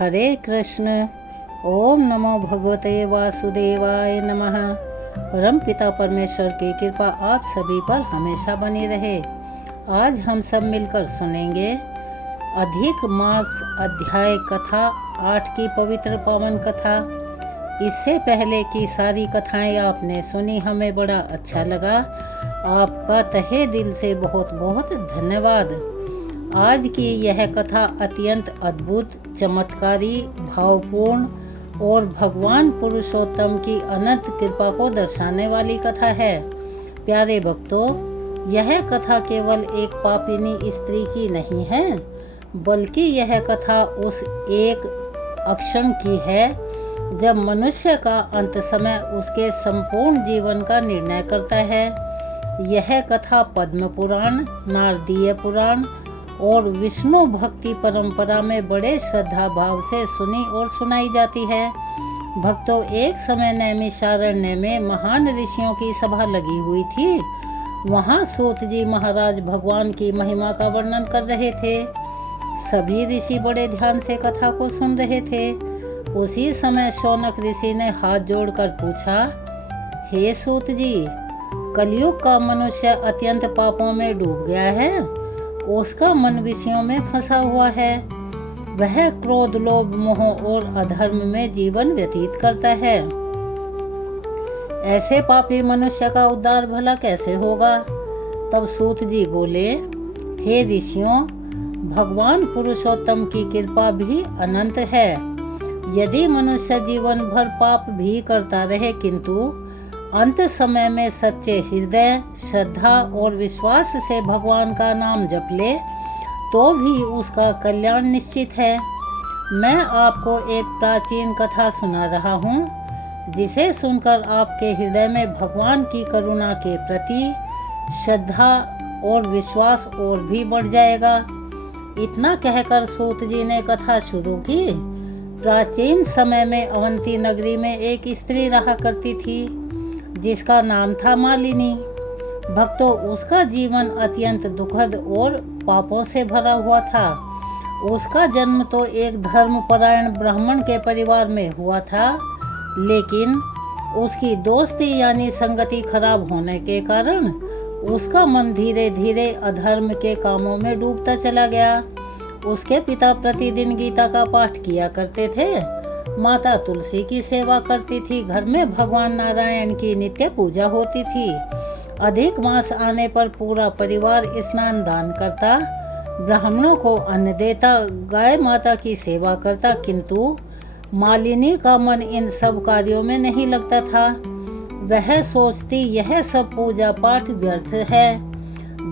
हरे कृष्ण। ओम नमो भगवते वासुदेवाय नमः। परम पिता परमेश्वर की कृपा आप सभी पर हमेशा बनी रहे। आज हम सब मिलकर सुनेंगे अधिक मास अध्याय कथा 8 की पवित्र पावन कथा। इससे पहले की सारी कथाएं आपने सुनी, हमें बड़ा अच्छा लगा। आपका तहे दिल से बहुत बहुत धन्यवाद। आज की यह कथा अत्यंत अद्भुत, चमत्कारी, भावपूर्ण और भगवान पुरुषोत्तम की अनंत कृपा को दर्शाने वाली कथा है। प्यारे भक्तों, यह कथा केवल एक पापिनी स्त्री की नहीं है, बल्कि यह कथा उस एक अक्षण की है जब मनुष्य का अंत समय उसके संपूर्ण जीवन का निर्णय करता है। यह कथा पद्म पुराण, नारदीय पुराण और विष्णु भक्ति परंपरा में बड़े श्रद्धा भाव से सुनी और सुनाई जाती है। भक्तों, एक समय नैमिषारण्य में महान ऋषियों की सभा लगी हुई थी। वहाँ सूत जी महाराज भगवान की महिमा का वर्णन कर रहे थे। सभी ऋषि बड़े ध्यान से कथा को सुन रहे थे। उसी समय शौनक ऋषि ने हाथ जोड़कर पूछा, हे सूत जी, कलयुग का मनुष्य अत्यंत पापों में डूब गया है। उसका मन विषयों में फंसा हुआ है। वह क्रोध, लोभ, मोह और अधर्म में जीवन व्यतीत करता है। ऐसे पापी मनुष्य का उद्धार भला कैसे होगा? तब सूत जी बोले, हे ऋषियों, भगवान पुरुषोत्तम की कृपा भी अनंत है। यदि मनुष्य जीवन भर पाप भी करता रहे, किंतु अंत समय में सच्चे हृदय, श्रद्धा और विश्वास से भगवान का नाम जप ले, तो भी उसका कल्याण निश्चित है। मैं आपको एक प्राचीन कथा सुना रहा हूँ, जिसे सुनकर आपके हृदय में भगवान की करुणा के प्रति श्रद्धा और विश्वास और भी बढ़ जाएगा। इतना कहकर सूत जी ने कथा शुरू की। प्राचीन समय में अवंती नगरी में एक स्त्री रहा करती थी, जिसका नाम था मालिनी। भक्तों, उसका जीवन अत्यंत दुखद और पापों से भरा हुआ था। उसका जन्म तो एक धर्मपरायण ब्राह्मण के परिवार में हुआ था, लेकिन उसकी दोस्ती यानी संगति खराब होने के कारण उसका मन धीरे धीरे अधर्म के कामों में डूबता चला गया। उसके पिता प्रतिदिन गीता का पाठ किया करते थे, माता तुलसी की सेवा करती थी, घर में भगवान नारायण की नित्य पूजा होती थी। अधिक मास आने पर पूरा परिवार स्नान दान करता, ब्राह्मणों को अन्न देता, गाय माता की सेवा करता, किंतु मालिनी का मन इन सब कार्यों में नहीं लगता था। वह सोचती यह सब पूजा पाठ व्यर्थ है।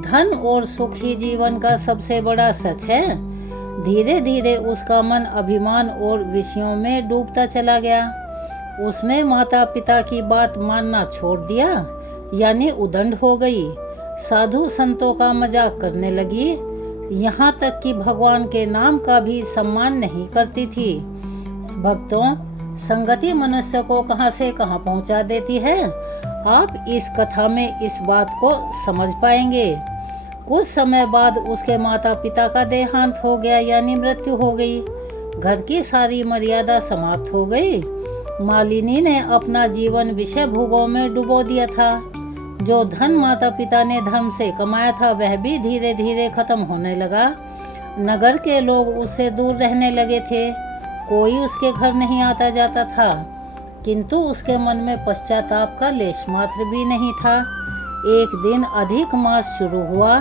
धन और सुख ही जीवन का सबसे बड़ा सच है। धीरे धीरे उसका मन अभिमान और विषयों में डूबता चला गया। उसने माता पिता की बात मानना छोड़ दिया, यानी उदंड हो गई। साधु संतों का मजाक करने लगी, यहाँ तक कि भगवान के नाम का भी सम्मान नहीं करती थी। भक्तों, संगति मनुष्य को कहाँ से कहाँ पहुँचा देती है। आप इस कथा में इस बात को समझ पाएंगे। कुछ समय बाद उसके माता पिता का देहांत हो गया, यानी मृत्यु हो गई। घर की सारी मर्यादा समाप्त हो गई। मालिनी ने अपना जीवन विषय भोगों में डुबो दिया था। जो धन माता पिता ने धर्म से कमाया था, वह भी धीरे धीरे खत्म होने लगा। नगर के लोग उससे दूर रहने लगे थे। कोई उसके घर नहीं आता जाता था, किंतु उसके मन में पश्चाताप का लेश मात्र भी नहीं था। एक दिन अधिक मास शुरू हुआ।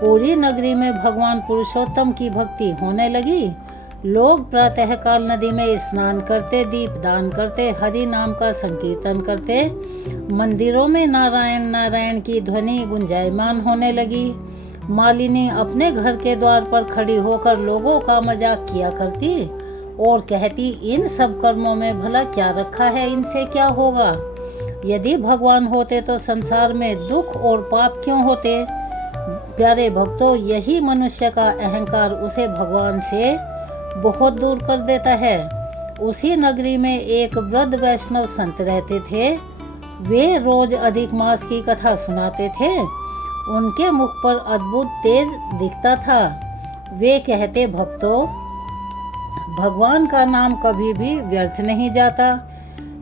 पूरी नगरी में भगवान पुरुषोत्तम की भक्ति होने लगी। लोग प्रातःकाल नदी में स्नान करते, दीपदान करते, हरि नाम का संकीर्तन करते। मंदिरों में नारायण नारायण की ध्वनि गुंजायमान होने लगी। मालिनी अपने घर के द्वार पर खड़ी होकर लोगों का मजाक किया करती और कहती, इन सब कर्मों में भला क्या रखा है, इनसे क्या होगा? यदि भगवान होते तो संसार में दुख और पाप क्यों होते? प्यारे भक्तों, यही मनुष्य का अहंकार उसे भगवान से बहुत दूर कर देता है। उसी नगरी में एक वृद्ध वैष्णव संत रहते थे। वे रोज अधिक मास की कथा सुनाते थे। उनके मुख पर अद्भुत तेज दिखता था। वे कहते, भक्तों, भगवान का नाम कभी भी व्यर्थ नहीं जाता।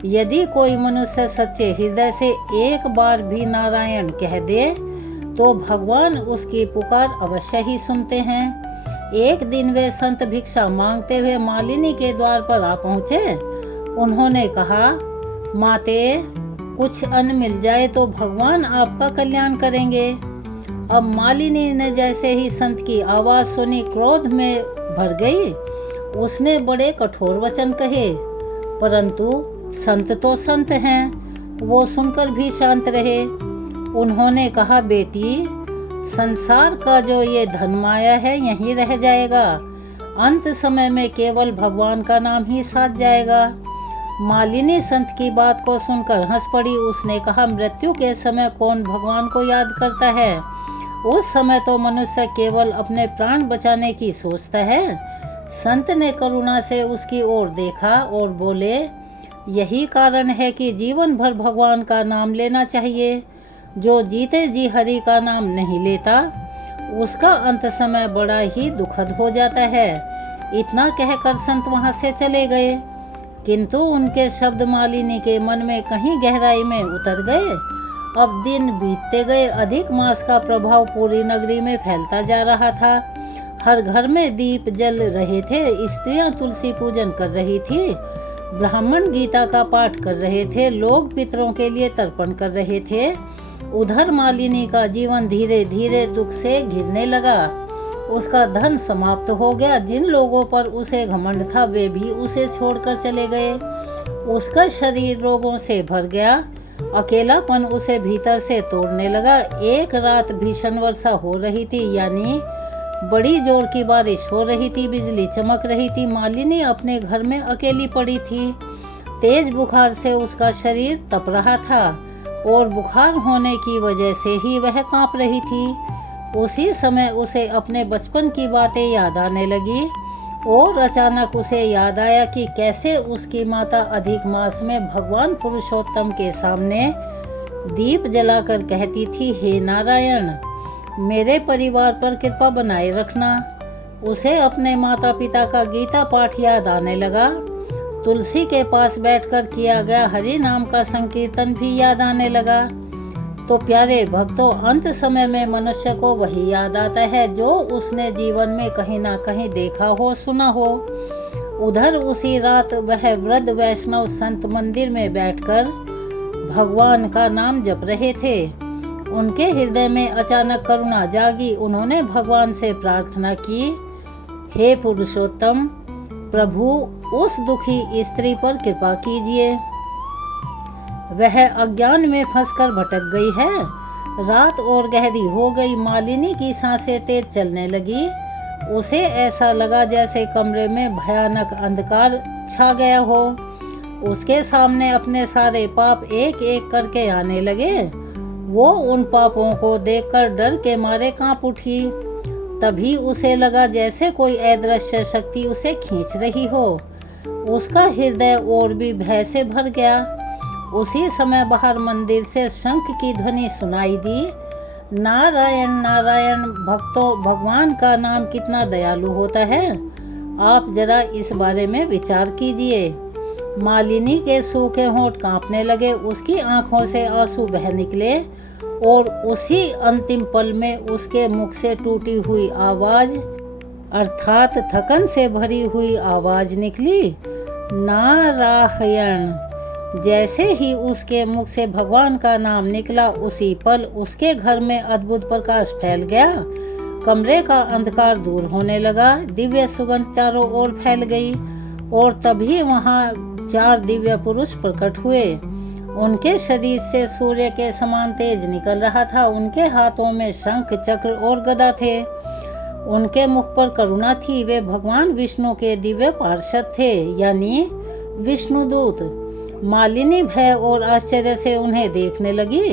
यदि कोई मनुष्य सच्चे हृदय से एक बार भी नारायण कह दे तो भगवान उसकी पुकार अवश्य ही सुनते हैं। एक दिन वे संत भिक्षा मांगते हुए मालिनी के द्वार पर आ पहुँचे। उन्होंने कहा, माते, कुछ अन्न मिल जाए तो भगवान आपका कल्याण करेंगे। अब मालिनी ने जैसे ही संत की आवाज़ सुनी क्रोध में भर गई। उसने बड़े कठोर वचन कहे, परंतु संत तो संत हैं, वो सुनकर भी शांत रहे। उन्होंने कहा, बेटी, संसार का जो ये धन माया है यहीं रह जाएगा, अंत समय में केवल भगवान का नाम ही साथ जाएगा। मालिनी संत की बात को सुनकर हंस पड़ी। उसने कहा, मृत्यु के समय कौन भगवान को याद करता है? उस समय तो मनुष्य केवल अपने प्राण बचाने की सोचता है। संत ने करुणा से उसकी ओर देखा और बोले, यही कारण है कि जीवन भर भगवान का नाम लेना चाहिए। जो जीते जी हरि का नाम नहीं लेता उसका अंत समय बड़ा ही दुखद हो जाता है। इतना कहकर संत वहां से चले गए, किंतु उनके शब्द मालिनी के मन में कहीं गहराई में उतर गए। अब दिन बीतते गए, अधिक मास का प्रभाव पूरी नगरी में फैलता जा रहा था। हर घर में दीप जल रहे थे, स्त्रियां तुलसी पूजन कर रही थी, ब्राह्मण गीता का पाठ कर रहे थे, लोग पितरों के लिए तर्पण कर रहे थे। उधर मालिनी का जीवन धीरे धीरे दुख से घिरने लगा। उसका धन समाप्त हो गया। जिन लोगों पर उसे घमंड था वे भी उसे छोड़कर चले गए। उसका शरीर रोगों से भर गया। अकेलापन उसे भीतर से तोड़ने लगा। एक रात भीषण वर्षा हो रही थी, यानी बड़ी जोर की बारिश हो रही थी, बिजली चमक रही थी। मालिनी अपने घर में अकेली पड़ी थी। तेज बुखार से उसका शरीर तप रहा था और बुखार होने की वजह से ही वह कांप रही थी। उसी समय उसे अपने बचपन की बातें याद आने लगी और अचानक उसे याद आया कि कैसे उसकी माता अधिक मास में भगवान पुरुषोत्तम के सामने दीप जलाकर कहती थी, हे नारायण, मेरे परिवार पर कृपा बनाए रखना। उसे अपने माता पिता का गीता पाठ याद आने लगा। तुलसी के पास बैठकर किया गया हरि नाम का संकीर्तन भी याद आने लगा। तो प्यारे भक्तों, अंत समय में मनुष्य को वही याद आता है जो उसने जीवन में कहीं ना कहीं देखा हो, सुना हो। उधर उसी रात वह वृद्ध वैष्णव संत मंदिर में बैठकर भगवान का नाम जप रहे थे। उनके हृदय में अचानक करुणा जागी। उन्होंने भगवान से प्रार्थना की, हे पुरुषोत्तम, प्रभु उस दुखी स्त्री पर कृपा कीजिए। वह अज्ञान में फंसकर भटक गई है। रात और गहरी हो गई। मालिनी की सांसें तेज चलने लगी। उसे ऐसा लगा जैसे कमरे में भयानक अंधकार छा गया हो। उसके सामने अपने सारे पाप एक एक करके आने लगे। वो उन पापों को देखकर डर के मारे कांप उठी। तभी उसे लगा जैसे कोई अदृश्य शक्ति उसे खींच रही हो। उसका हृदय और भी भय से भर गया। उसी समय बाहर मंदिर से शंख की ध्वनि सुनाई दी। नारायण नारायण, भक्तों, भगवान का नाम कितना दयालु होता है। आप जरा इस बारे में विचार कीजिए। मालिनी के सूखे होंठ कांपने लगे। उसकी आंखों से आंसू बह निकले और उसी अंतिम पल में उसके मुख से टूटी हुई आवाज, अर्थात थकन से भरी हुई आवाज निकली, नारायण। जैसे ही उसके मुख से भगवान का नाम निकला, उसी पल उसके घर में अद्भुत प्रकाश फैल गया। कमरे का अंधकार दूर होने लगा। दिव्य सुगंध चारों ओर फैल गई और तभी वहां 4 दिव्य पुरुष प्रकट हुए। उनके शरीर से सूर्य के समान तेज निकल रहा था। उनके हाथों में शंख, चक्र और गदा थे। उनके मुख पर करुणा थी। वे भगवान विष्णु के दिव्य पार्षद थे, यानी विष्णुदूत। मालिनी भय और आश्चर्य से उन्हें देखने लगी।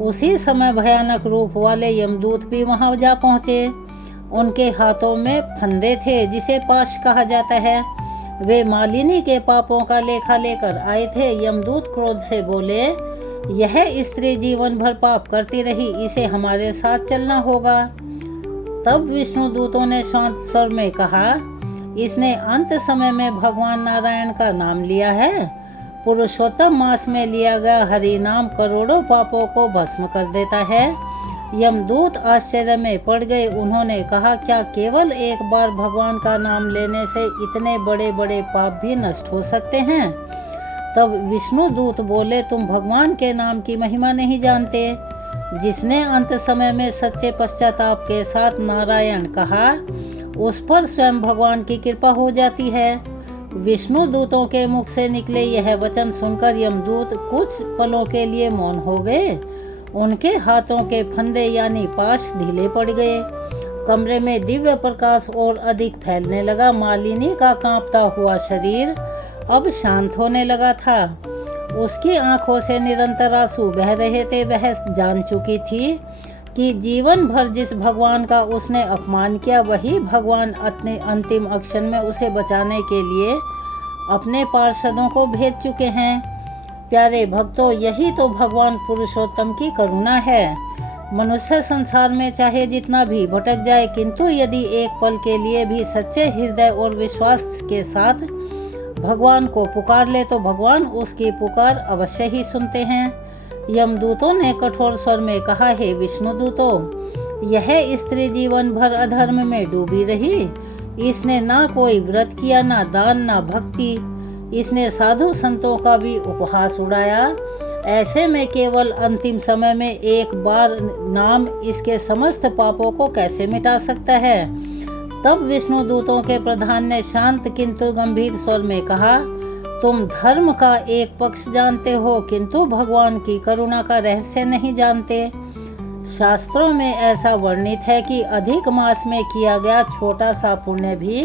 उसी समय भयानक रूप वाले यमदूत भी वहां जा पहुंचे। उनके हाथों में फंदे थे, जिसे पाश कहा जाता है। वे मालिनी के पापों का लेखा लेकर आए थे। यमदूत क्रोध से बोले, यह स्त्री जीवन भर पाप करती रही, इसे हमारे साथ चलना होगा। तब विष्णु दूतों ने शांत स्वर में कहा, इसने अंत समय में भगवान नारायण का नाम लिया है। पुरुषोत्तम मास में लिया गया हरि नाम करोड़ों पापों को भस्म कर देता है। यमदूत आश्चर्य में पड़ गए। उन्होंने कहा, क्या केवल एक बार भगवान का नाम लेने से इतने बड़े बड़े पाप भी नष्ट हो सकते हैं? तब विष्णु दूत बोले, तुम भगवान के नाम की महिमा नहीं जानते। जिसने अंत समय में सच्चे पश्चाताप के साथ नारायण कहा, उस पर स्वयं भगवान की कृपा हो जाती है। विष्णु दूतों के मुख से निकले यह वचन सुनकर यमदूत कुछ पलों के लिए मौन हो गए। उनके हाथों के फंदे यानी पाश ढीले पड़ गए। कमरे में दिव्य प्रकाश और अधिक फैलने लगा। मालिनी का कांपता हुआ शरीर अब शांत होने लगा था। उसकी आंखों से निरंतर आंसू बह रहे थे। वह जान चुकी थी कि जीवन भर जिस भगवान का उसने अपमान किया, वही भगवान अपने अंतिम अक्षर में उसे बचाने के लिए अपने पार्षदों को भेज चुके हैं। प्यारे भक्तों, यही तो भगवान पुरुषोत्तम की करुणा है। मनुष्य संसार में चाहे जितना भी भटक जाए, किंतु यदि एक पल के लिए भी सच्चे हृदय और विश्वास के साथ भगवान को पुकार ले तो भगवान उसकी पुकार अवश्य ही सुनते हैं। यमदूतों ने कठोर स्वर में कहा, हे विष्णुदूतों, यह स्त्री जीवन भर अधर्म में डूबी रही। इसने ना कोई व्रत किया, ना दान, ना भक्ति। इसने साधु संतों का भी उपहास उड़ाया। ऐसे में केवल अंतिम समय में एक बार नाम इसके समस्त पापों को कैसे मिटा सकता है? तब विष्णु दूतों के प्रधान ने शांत किंतु गंभीर स्वर में कहा, तुम धर्म का एक पक्ष जानते हो, किंतु भगवान की करुणा का रहस्य नहीं जानते। शास्त्रों में ऐसा वर्णित है कि अधिक मास में किया गया छोटा सा पुण्य भी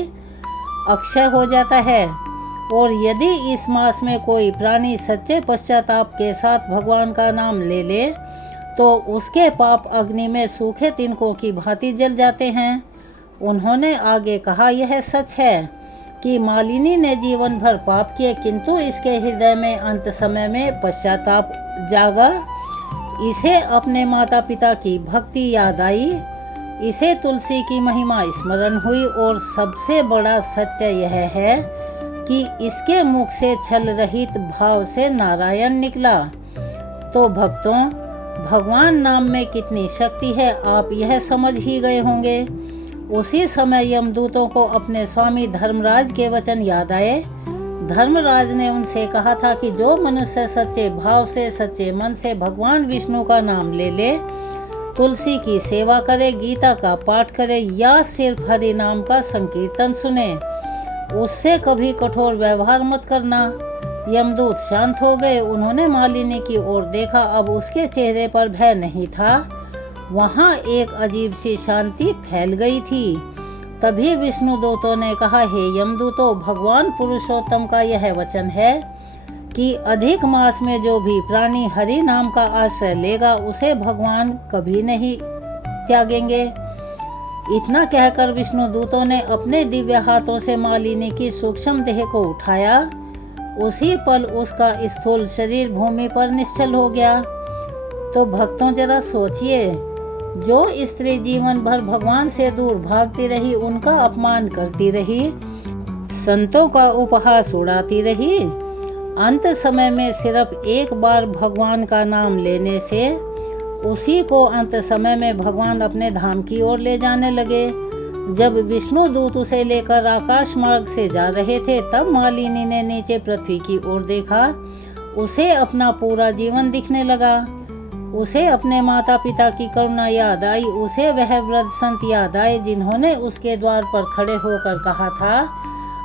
अक्षय हो जाता है, और यदि इस मास में कोई प्राणी सच्चे पश्चाताप के साथ भगवान का नाम ले ले तो उसके पाप अग्नि में सूखे तिनकों की भांति जल जाते हैं। उन्होंने आगे कहा, यह सच है कि मालिनी ने जीवन भर पाप किए, किंतु इसके हृदय में अंत समय में पश्चाताप जागा। इसे अपने माता पिता की भक्ति याद आई। इसे तुलसी की महिमा स्मरण हुई, और सबसे बड़ा सत्य यह है कि इसके मुख से छल रहित भाव से नारायण निकला। तो भक्तों, भगवान नाम में कितनी शक्ति है आप यह समझ ही गए होंगे। उसी समय यमदूतों को अपने स्वामी धर्मराज के वचन याद आए। धर्मराज ने उनसे कहा था कि जो मनुष्य सच्चे भाव से, सच्चे मन से भगवान विष्णु का नाम ले ले, तुलसी की सेवा करे, गीता का पाठ करे या सिर्फ हरि नाम का संकीर्तन सुने, उससे कभी कठोर व्यवहार मत करना। यमदूत शांत हो गए। उन्होंने मालिनी की ओर देखा। अब उसके चेहरे पर भय नहीं था, वहाँ एक अजीब सी शांति फैल गई थी। तभी विष्णु दूतों ने कहा, हे यमदूतों, भगवान पुरुषोत्तम का यह वचन है कि अधिक मास में जो भी प्राणी हरि नाम का आश्रय लेगा उसे भगवान कभी नहीं त्यागेंगे। इतना कहकर विष्णु दूतों ने अपने दिव्य हाथों से मालिनी की सूक्ष्म देह को उठाया। उसी पल उसका स्थूल शरीर भूमि पर निश्चल हो गया। तो भक्तों, जरा सोचिए, जो स्त्री जीवन भर भगवान से दूर भागती रही, उनका अपमान करती रही, संतों का उपहास उड़ाती रही, अंत समय में सिर्फ एक बार भगवान का नाम लेने से उसी को अंत समय में भगवान अपने धाम की ओर ले जाने लगे। जब विष्णु दूत उसे लेकर आकाश मार्ग से जा रहे थे, तब मालिनी ने नीचे पृथ्वी की ओर देखा। उसे अपना पूरा जीवन दिखने लगा। उसे अपने माता पिता की करुणा याद आई। उसे वह वृद्ध संत याद आए जिन्होंने उसके द्वार पर खड़े होकर कहा था,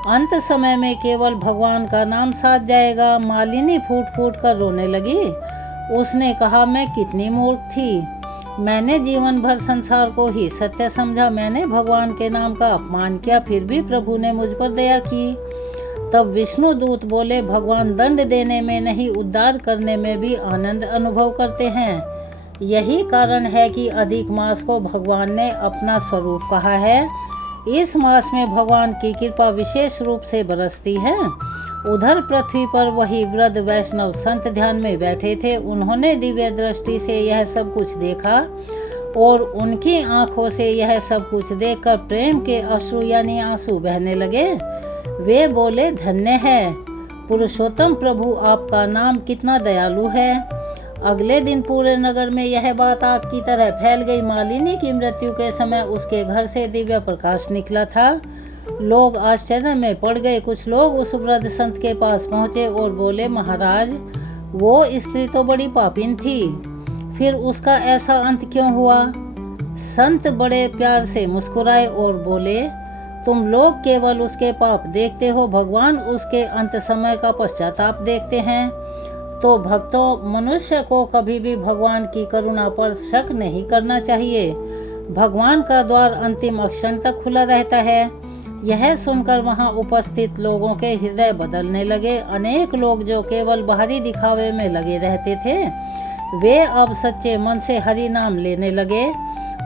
अंत समय में केवल भगवान का नाम साथ जाएगा। मालिनी फूट फूट कर रोने लगी। उसने कहा, मैं कितनी मूर्ख थी। मैंने जीवन भर संसार को ही सत्य समझा। मैंने भगवान के नाम का अपमान किया, फिर भी प्रभु ने मुझ पर दया की। तब विष्णु दूत बोले, भगवान दंड देने में नहीं, उद्धार करने में भी आनंद अनुभव करते हैं। यही कारण है कि अधिक मास को भगवान ने अपना स्वरूप कहा है। इस मास में भगवान की कृपा विशेष रूप से बरसती है। उधर पृथ्वी पर वही वृद्ध वैष्णव संत ध्यान में बैठे थे। उन्होंने दिव्य दृष्टि से यह सब कुछ देखा। और उनकी आंखों से यह सब कुछ देखकर प्रेम के अश्रु यानी आंसू बहने लगे। वे बोले, धन्य है पुरुषोत्तम प्रभु, आपका नाम कितना दयालु है। अगले दिन पूरे नगर में यह बात आग की तरह फैल गई। मालिनी की मृत्यु के समय उसके घर से दिव्य प्रकाश निकला था। लोग आश्चर्य में पड़ गए। कुछ लोग उस वृद्ध संत के पास पहुंचे और बोले, महाराज, वो स्त्री तो बड़ी पापिन थी, फिर उसका ऐसा अंत क्यों हुआ। संत बड़े प्यार से मुस्कुराए और बोले, तुम लोग केवल उसके पाप देखते हो, भगवान उसके अंत समय का पश्चाताप देखते हैं। तो भक्तों, मनुष्य को कभी भी भगवान की करुणा पर शक नहीं करना चाहिए। भगवान का द्वार अंतिम क्षण तक खुला रहता है। यह सुनकर वहां उपस्थित लोगों के हृदय बदलने लगे। अनेक लोग जो केवल बाहरी दिखावे में लगे रहते थे, वे अब सच्चे मन से हरि नाम लेने लगे।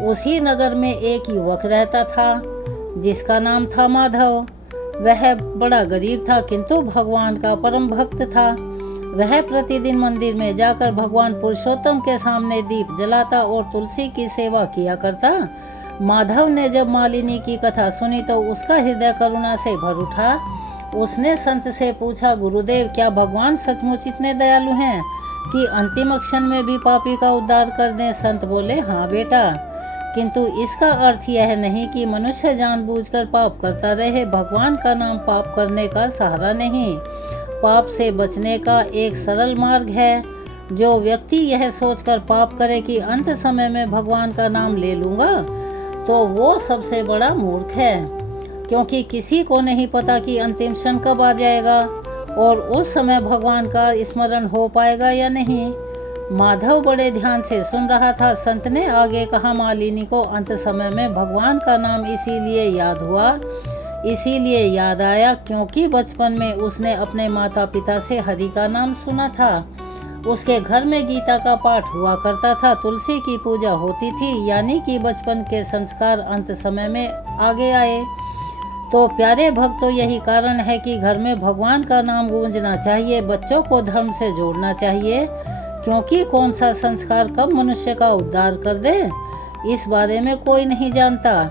उसी नगर में एक युवक रहता था जिसका नाम था माधव। वह बड़ा गरीब था किंतु भगवान का परम भक्त था। वह प्रतिदिन मंदिर में जाकर भगवान पुरुषोत्तम के सामने दीप जलाता और तुलसी की सेवा किया करता। माधव ने जब मालिनी की कथा सुनी तो उसका हृदय करुणा से भर उठा। उसने संत से पूछा, गुरुदेव, क्या भगवान सचमुच इतने दयालु हैं कि अंतिम क्षण में भी पापी का उद्धार कर दें। संत बोले, हाँ बेटा, किंतु इसका अर्थ यह नहीं कि मनुष्य जानबूझकर पाप करता रहे। भगवान का नाम पाप करने का सहारा नहीं, पाप से बचने का एक सरल मार्ग है। जो व्यक्ति यह सोचकर पाप करे कि अंत समय में भगवान का नाम ले लूँगा, तो वो सबसे बड़ा मूर्ख है, क्योंकि किसी को नहीं पता कि अंतिम क्षण कब आ जाएगा और उस समय भगवान का स्मरण हो पाएगा या नहीं। माधव बड़े ध्यान से सुन रहा था। संत ने आगे कहा, मालिनी को अंत समय में भगवान का नाम इसीलिए याद आया क्योंकि बचपन में उसने अपने माता पिता से हरि का नाम सुना था। उसके घर में गीता का पाठ हुआ करता था, तुलसी की पूजा होती थी, यानी कि बचपन के संस्कार अंत समय में आगे आए। तो प्यारे भक्तों, यही कारण है कि घर में भगवान का नाम गूंजना चाहिए। बच्चों को धर्म से जोड़ना चाहिए, क्योंकि कौन सा संस्कार कब मनुष्य का उद्धार कर दे, इस बारे में कोई नहीं जानता।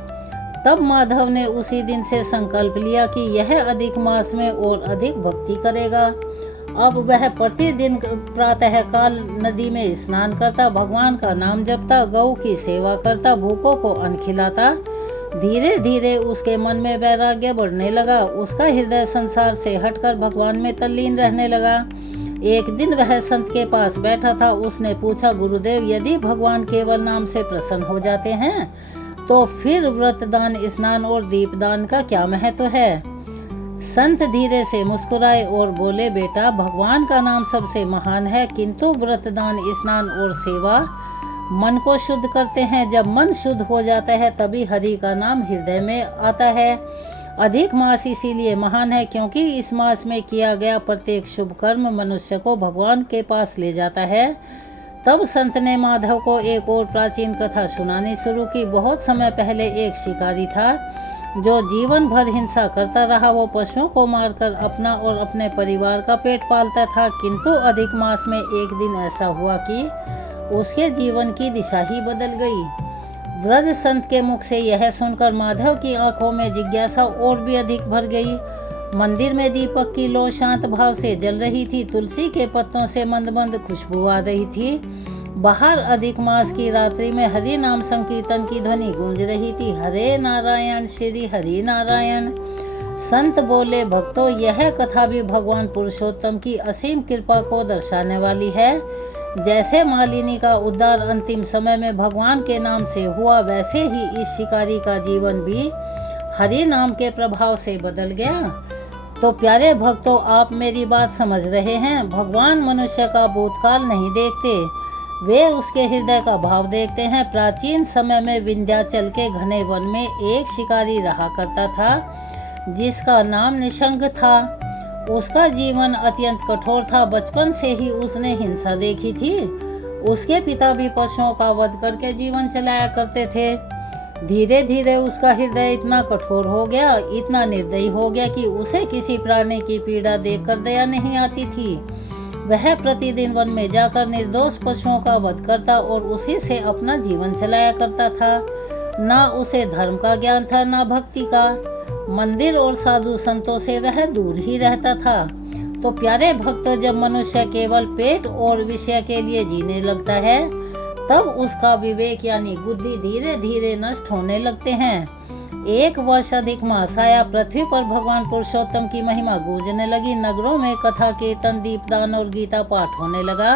तब माधव ने उसी दिन से संकल्प लिया कि यह अधिक मास में और अधिक भक्ति करेगा। अब वह प्रतिदिन प्रातः काल नदी में स्नान करता, भगवान का नाम जपता, गौ की सेवा करता, भूखों को अन्न खिलाता। धीरे धीरे उसके मन में वैराग्य बढ़ने लगा। उसका हृदय संसार से हटकर भगवान में तल्लीन रहने लगा। एक दिन वह संत के पास बैठा था। उसने पूछा, गुरुदेव, यदि भगवान केवल नाम से प्रसन्न हो जाते हैं तो फिर व्रतदान, स्नान और दीपदान का क्या महत्व है। संत धीरे से मुस्कुराए और बोले, बेटा, भगवान का नाम सबसे महान है, किंतु व्रतदान, स्नान और सेवा मन को शुद्ध करते हैं। जब मन शुद्ध हो जाता है तभी हरि का नाम हृदय में आता है। अधिक मास इसीलिए महान है क्योंकि इस मास में किया गया प्रत्येक शुभ कर्म मनुष्य को भगवान के पास ले जाता है। तब संत ने माधव को एक और प्राचीन कथा सुनानी शुरू की। बहुत समय पहले एक शिकारी था जो जीवन भर हिंसा करता रहा। वो पशुओं को मारकर अपना और अपने परिवार का पेट पालता था, किंतु अधिक मास में एक दिन ऐसा हुआ कि उसके जीवन की दिशा ही बदल गई। वृद्ध संत के मुख से यह सुनकर माधव की आंखों में जिज्ञासा और भी अधिक भर गई। मंदिर में दीपक की लौ शांत भाव से जल रही थी। तुलसी के पत्तों से मंद मंद खुशबू आ रही थी। बाहर अधिक मास की रात्रि में हरि नाम संकीर्तन की ध्वनि गूंज रही थी। हरे नारायण, श्री हरि नारायण। संत बोले, भक्तों, यह कथा भी भगवान पुरुषोत्तम की असीम कृपा को दर्शाने वाली है। जैसे मालिनी का उद्धार अंतिम समय में भगवान के नाम से हुआ, वैसे ही इस शिकारी का जीवन भी हरि नाम के प्रभाव से बदल गया। तो प्यारे भक्तों, आप मेरी बात समझ रहे हैं। भगवान मनुष्य का भूतकाल नहीं देखते, वे उसके हृदय का भाव देखते हैं। प्राचीन समय में विंध्याचल के घने वन में एक शिकारी रहा करता था जिसका नाम निशंग था। उसका जीवन अत्यंत कठोर था। बचपन से ही उसने हिंसा देखी थी। उसके पिता भी पशुओं का वध करके जीवन चलाया करते थे। धीरे धीरे उसका हृदय इतना कठोर हो गया, इतना निर्दयी हो गया कि उसे किसी प्राणी की पीड़ा देखकर दया नहीं आती थी। वह प्रतिदिन वन में जाकर निर्दोष पशुओं का वध करता और उसी से अपना जीवन चलाया करता था। ना उसे धर्म का ज्ञान था, ना भक्ति का। मंदिर और साधु संतों से वह दूर ही रहता था। तो प्यारे भक्तों, जब मनुष्य केवल पेट और विषय के लिए जीने लगता है, तब उसका विवेक यानी बुद्धि धीरे धीरे नष्ट होने लगते हैं। 1 वर्ष अधिक मास आया, पृथ्वी पर भगवान पुरुषोत्तम की महिमा गूंजने लगी। नगरों में कथा, कीर्तन, दीपदान और गीता पाठ होने लगा।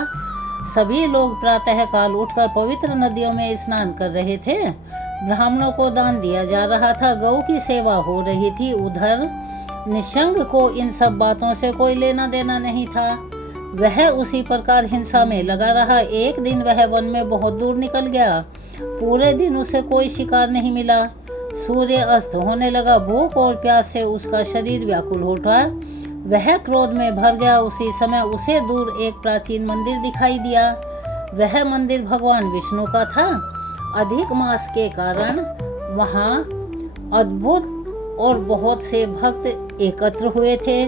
सभी लोग प्रातः काल उठकर पवित्र नदियों में स्नान कर रहे थे। ब्राह्मणों को दान दिया जा रहा था, गौ की सेवा हो रही थी। उधर निशंग को इन सब बातों से कोई लेना देना नहीं था। वह उसी प्रकार हिंसा में लगा रहा। एक दिन वह वन में बहुत दूर निकल गया। पूरे दिन उसे कोई शिकार नहीं मिला। सूर्य अस्त होने लगा। भूख और प्यास से उसका शरीर व्याकुल हो उठा। वह क्रोध में भर गया। उसी समय उसे दूर एक प्राचीन मंदिर दिखाई दिया। वह मंदिर भगवान विष्णु का था। अधिक मास के कारण वहाँ अद्भुत और बहुत से भक्त एकत्र हुए थे।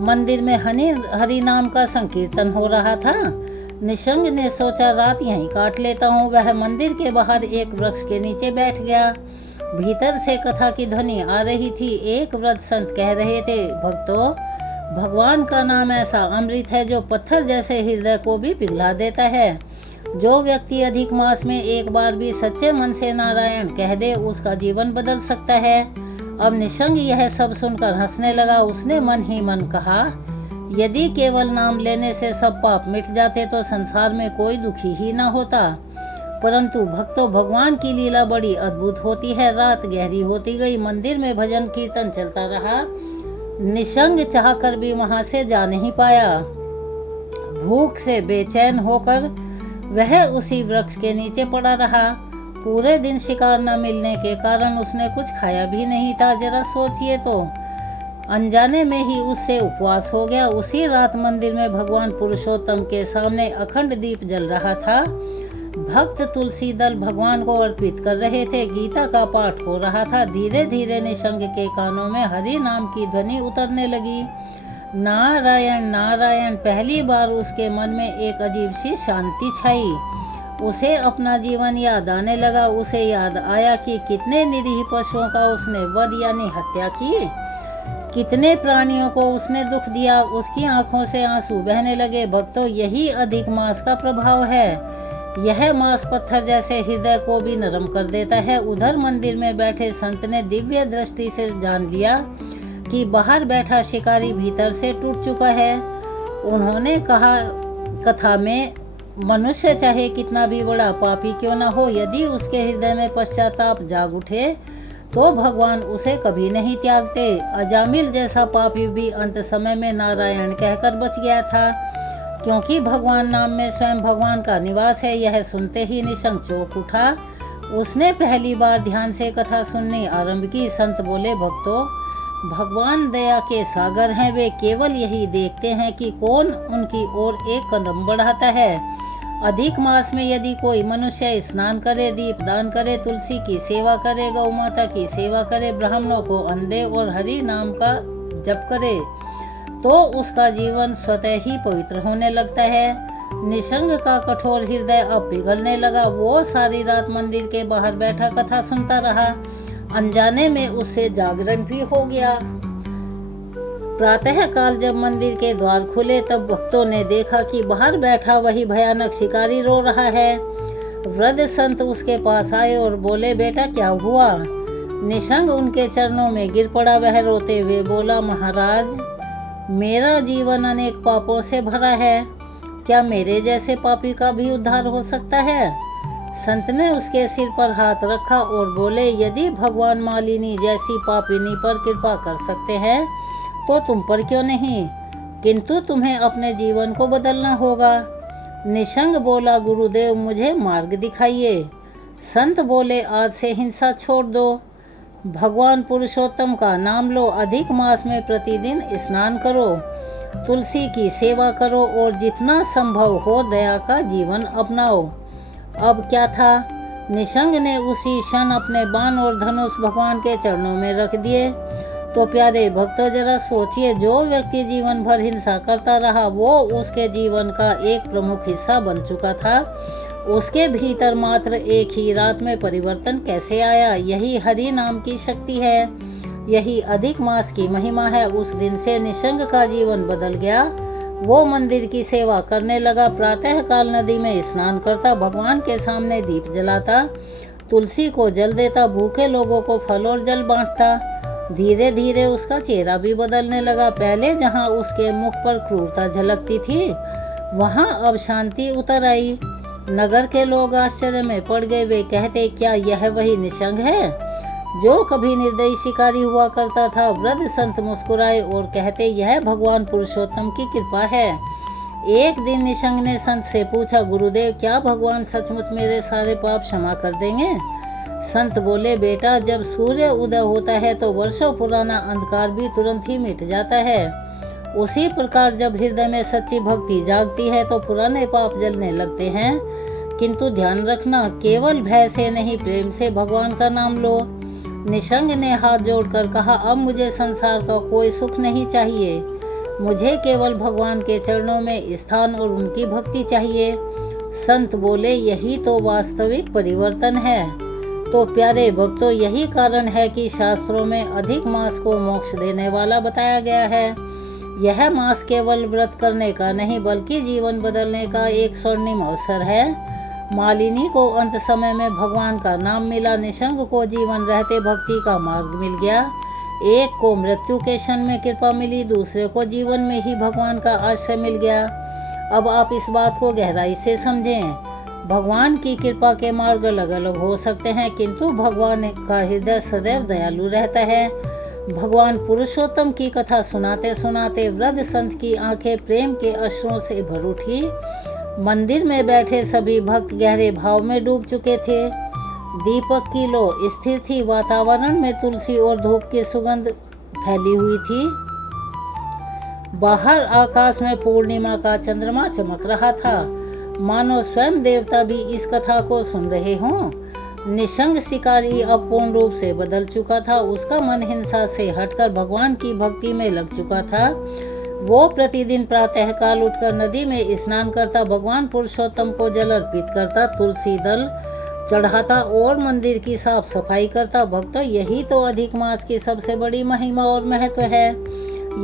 मंदिर में हरि नाम का संकीर्तन हो रहा था। निशंग ने सोचा, रात यहीं काट लेता हूँ। वह मंदिर के बाहर एक वृक्ष के नीचे बैठ गया। भीतर से कथा की ध्वनि आ रही थी। एक वृद्ध संत कह रहे थे, भक्तों, भगवान का नाम ऐसा अमृत है जो पत्थर जैसे हृदय को भी पिघला देता है। जो व्यक्ति अधिक मास में एक बार भी सच्चे मन से नारायण कह दे, उसका जीवन बदल सकता है। अब निशंग यह सब सुनकर हंसने लगा। उसने मन ही मन कहा, यदि केवल नाम लेने से सब पाप मिट जाते तो संसार में कोई दुखी ही न होता। परंतु भक्तों, भगवान की लीला बड़ी अद्भुत होती है। रात गहरी होती गई। मंदिर में भजन कीर्तन चलता रहा। निशंग चाहकर भी वहां से जा नहीं पाया। भूख से बेचैन होकर वह उसी वृक्ष के नीचे पड़ा रहा। पूरे दिन शिकार न मिलने के कारण उसने कुछ खाया भी नहीं था। जरा सोचिए तो, अनजाने में ही उससे उपवास हो गया। उसी रात मंदिर में भगवान पुरुषोत्तम के सामने अखंड दीप जल रहा था। भक्त तुलसी दल भगवान को अर्पित कर रहे थे। गीता का पाठ हो रहा था। धीरे धीरे निशंग के कानों में हरि नाम की ध्वनि उतरने लगी। नारायण नारायण। पहली बार उसके मन में एक अजीब सी शांति छाई। उसे अपना जीवन याद आने लगा। उसे याद आया कि कितने निरीह पशुओं का उसने वध यानी हत्या की, कितने प्राणियों को उसने दुख दिया। उसकी आंखों से आंसू बहने लगे। भक्तों, यही अधिक मास का प्रभाव है। यह मास पत्थर जैसे हृदय को भी नरम कर देता है। उधर मंदिर में बैठे संत ने दिव्य दृष्टि से जान लिया कि बाहर बैठा शिकारी भीतर से टूट चुका है। उन्होंने कहा, कथा में मनुष्य चाहे कितना भी बड़ा पापी क्यों न हो, यदि उसके हृदय में पश्चाताप जाग उठे तो भगवान उसे कभी नहीं त्यागते। अजामिल जैसा पापी भी अंत समय में नारायण कहकर बच गया था, क्योंकि भगवान नाम में स्वयं भगवान का निवास है। यह सुनते ही निशंग चौंक उठा। उसने पहली बार ध्यान से कथा सुननी आरंभ की। संत बोले, भक्तों, भगवान दया के सागर हैं। वे केवल यही देखते हैं कि कौन उनकी ओर एक कदम बढ़ाता है। अधिक मास में यदि कोई मनुष्य स्नान करे, दीप दान करे, तुलसी की सेवा करे, गौ माता की सेवा करे, ब्राह्मणों को अन्न दे और हरि नाम का जप करे, तो उसका जीवन स्वतः ही पवित्र होने लगता है। निशंग का कठोर हृदय अब पिघलने लगा। वो सारी रात मंदिर के बाहर बैठा कथा सुनता रहा। अनजाने में उससे जागरण भी हो गया। प्रातः काल जब मंदिर के द्वार खुले, तब भक्तों ने देखा कि बाहर बैठा वही भयानक शिकारी रो रहा है। वृद्ध संत उसके पास आए और बोले, बेटा क्या हुआ? निशंग उनके चरणों में गिर पड़ा। वह रोते हुए बोला, महाराज, मेरा जीवन अनेक पापों से भरा है। क्या मेरे जैसे पापी का भी उद्धार हो सकता है? संत ने उसके सिर पर हाथ रखा और बोले, यदि भगवान मालिनी जैसी पापिनी पर कृपा कर सकते हैं तो तुम पर क्यों नहीं? किंतु तुम्हें अपने जीवन को बदलना होगा। निशंग बोला, गुरुदेव, मुझे मार्ग दिखाइए। संत बोले, आज से हिंसा छोड़ दो, भगवान पुरुषोत्तम का नाम लो, अधिक मास में प्रतिदिन स्नान करो, तुलसी की सेवा करो और जितना संभव हो दया का जीवन अपनाओ। अब क्या था? निशंग ने उसी क्षण अपने बाण और धनुष भगवान के चरणों में रख दिए। तो प्यारे भक्तों, जरा सोचिए, जो व्यक्ति जीवन भर हिंसा करता रहा वो उसके जीवन का एक प्रमुख हिस्सा बन चुका था। उसके भीतर मात्र एक ही रात में परिवर्तन कैसे आया? यही हरि नाम की शक्ति है, यही अधिक मास की महिमा है। उस दिन से निशंग का जीवन बदल गया। वो मंदिर की सेवा करने लगा, प्रातः काल नदी में स्नान करता, भगवान के सामने दीप जलाता, तुलसी को जल देता, भूखे लोगों को फल और जल बांटता। धीरे धीरे उसका चेहरा भी बदलने लगा। पहले जहाँ उसके मुख पर क्रूरता झलकती थी वहाँ अब शांति उतर आई। नगर के लोग आश्चर्य में पड़ गए। वे कहते, क्या यह वही निशंग है जो कभी निर्दयी शिकारी हुआ करता था? वृद्ध संत मुस्कुराए और कहते, यह भगवान पुरुषोत्तम की कृपा है। एक दिन निशंग ने संत से पूछा, गुरुदेव, क्या भगवान सचमुच मेरे सारे पाप क्षमा कर देंगे? संत बोले, बेटा, जब सूर्य उदय होता है तो वर्षों पुराना अंधकार भी तुरंत ही मिट जाता है। उसी प्रकार जब हृदय में सच्ची भक्ति जागती है तो पुराने पाप जलने लगते हैं। किंतु ध्यान रखना, केवल भय से नहीं, प्रेम से भगवान का नाम लो। निशंग ने हाथ जोड़कर कहा, अब मुझे संसार का कोई सुख नहीं चाहिए, मुझे केवल भगवान के चरणों में स्थान और उनकी भक्ति चाहिए। संत बोले, यही तो वास्तविक परिवर्तन है। तो प्यारे भक्तों, यही कारण है कि शास्त्रों में अधिक मास को मोक्ष देने वाला बताया गया है। यह मास केवल व्रत करने का नहीं बल्कि जीवन बदलने का एक स्वर्णिम अवसर है। मालिनी को अंत समय में भगवान का नाम मिला, निशंग को जीवन रहते भक्ति का मार्ग मिल गया। एक को मृत्यु के क्षण में कृपा मिली, दूसरे को जीवन में ही भगवान का आश्रय मिल गया। अब आप इस बात को गहराई से समझें। भगवान की कृपा के मार्ग अलग अलग हो सकते हैं, किंतु भगवान का हृदय सदैव दयालु रहता है। भगवान पुरुषोत्तम की कथा सुनाते सुनाते वृद्ध संत की आंखें प्रेम के अश्रुओं से भर उठी। मंदिर में बैठे सभी भक्त गहरे भाव में डूब चुके थे। दीपक की लो स्थिर थी, वातावरण में तुलसी और धूप की सुगंध फैली हुई थी। बाहर आकाश में पूर्णिमा का चंद्रमा चमक रहा था, मानो स्वयं देवता भी इस कथा को सुन रहे हों। निशंग शिकारी अब पूर्ण रूप से बदल चुका था। उसका मन हिंसा से हटकर भगवान की भक्ति में लग चुका था। वो प्रतिदिन प्रातःकाल उठकर नदी में स्नान करता, भगवान पुरुषोत्तम को जल अर्पित करता, तुलसी दल चढ़ाता और मंदिर की साफ सफाई करता। भक्तों, यही तो अधिक मास की सबसे बड़ी महिमा और महत्व है।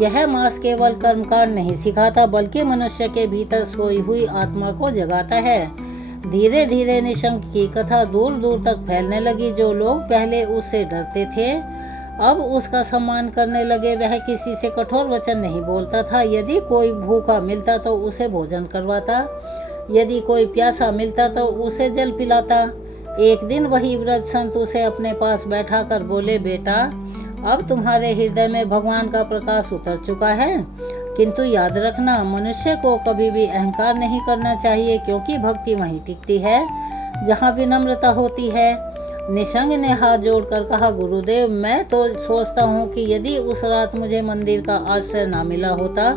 यह मास केवल कर्मकांड नहीं सिखाता बल्कि मनुष्य के भीतर सोई हुई आत्मा को जगाता है। धीरे धीरे निशंक की कथा दूर दूर तक फैलने लगी। जो लोग पहले उससे डरते थे अब उसका सम्मान करने लगे। वह किसी से कठोर वचन नहीं बोलता था। यदि कोई भूखा मिलता तो उसे भोजन करवाता, यदि कोई प्यासा मिलता तो उसे जल पिलाता। एक दिन वही वृद्ध संत उसे अपने पास बैठा कर बोले, बेटा, अब तुम्हारे हृदय में भगवान का प्रकाश उतर चुका है, किंतु याद रखना, मनुष्य को कभी भी अहंकार नहीं करना चाहिए, क्योंकि भक्ति वहीं टिकती है जहाँ विनम्रता होती है। निशंग ने हाथ जोड़कर कहा, गुरुदेव, मैं तो सोचता हूँ कि यदि उस रात मुझे मंदिर का आश्रय ना मिला होता,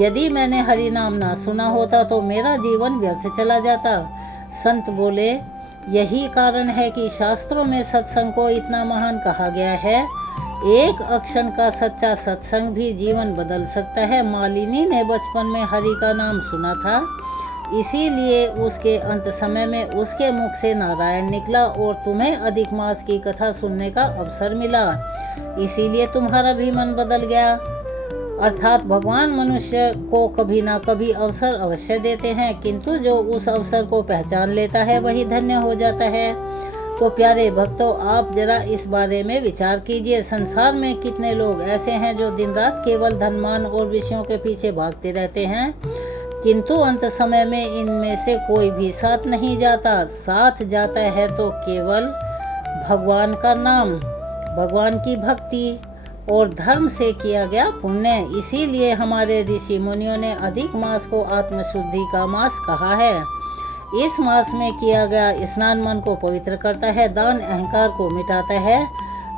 यदि मैंने हरि नाम ना सुना होता तो मेरा जीवन व्यर्थ चला जाता। संत बोले, यही कारण है कि शास्त्रों में सत्संग को इतना महान कहा गया है। एक अक्षण का सच्चा सत्संग भी जीवन बदल सकता है। मालिनी ने बचपन में हरि का नाम सुना था, इसीलिए उसके अंत समय में उसके मुख से नारायण निकला और तुम्हें अधिक मास की कथा सुनने का अवसर मिला, इसीलिए तुम्हारा भी मन बदल गया। अर्थात भगवान मनुष्य को कभी ना कभी अवसर अवश्य देते हैं, किंतु जो उस अवसर को पहचान लेता है वही धन्य हो जाता है। तो प्यारे भक्तों, आप जरा इस बारे में विचार कीजिए। संसार में कितने लोग ऐसे हैं जो दिन रात केवल धनमान और विषयों के पीछे भागते रहते हैं, किंतु अंत समय में इनमें से कोई भी साथ नहीं जाता। साथ जाता है तो केवल भगवान का नाम, भगवान की भक्ति और धर्म से किया गया पुण्य। इसीलिए हमारे ऋषि मुनियों ने अधिक मास को आत्मशुद्धि का मास कहा है। इस मास में किया गया स्नान मन को पवित्र करता है, दान अहंकार को मिटाता है,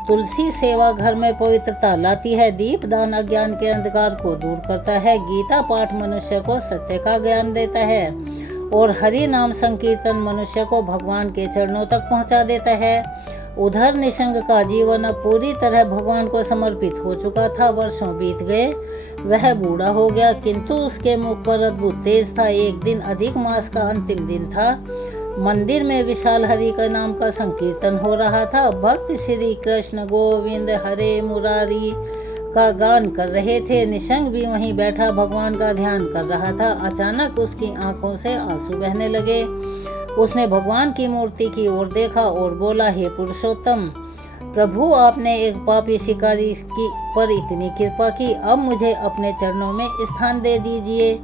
तुलसी सेवा घर में पवित्रता लाती है, दीप दान अज्ञान के अंधकार को दूर करता है, गीता पाठ मनुष्य को सत्य का ज्ञान देता है और हरि नाम संकीर्तन मनुष्य को भगवान के चरणों तक पहुंचा देता है। उधर निशंग का जीवन अब पूरी तरह भगवान को समर्पित हो चुका था। वर्षों बीत गए, वह बूढ़ा हो गया, किंतु उसके मुख पर अद्भुत तेज था। एक दिन अधिक मास का अंतिम दिन था। मंदिर में विशाल हरि का नाम का संकीर्तन हो रहा था। भक्त श्री कृष्ण गोविंद हरे मुरारी का गान कर रहे थे। निशंग भी वहीं बैठा भगवान का ध्यान कर रहा था। अचानक उसकी आंखों से आंसू बहने लगे। उसने भगवान की मूर्ति की ओर देखा और बोला, हे पुरुषोत्तम प्रभु, आपने एक पापी शिकारी की पर इतनी कृपा की, अब मुझे अपने चरणों में स्थान दे दीजिए।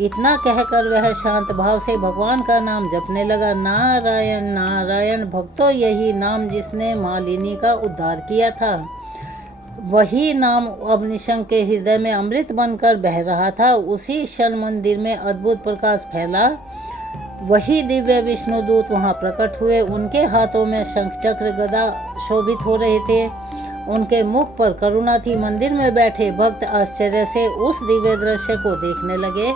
इतना कहकर वह शांत भाव से भगवान का नाम जपने लगा। नारायण नारायण। भक्तों, यही नाम जिसने मालिनी का उद्धार किया था, वही नाम अब निशंक के हृदय में अमृत बनकर बह रहा था। उसी क्षण मंदिर में अद्भुत प्रकाश फैला। वही दिव्य विष्णुदूत वहां प्रकट हुए। उनके हाथों में शंख चक्र गदा शोभित हो रहे थे। उनके मुख पर करुणा थी। मंदिर में बैठे भक्त आश्चर्य से उस दिव्य दृश्य को देखने लगे।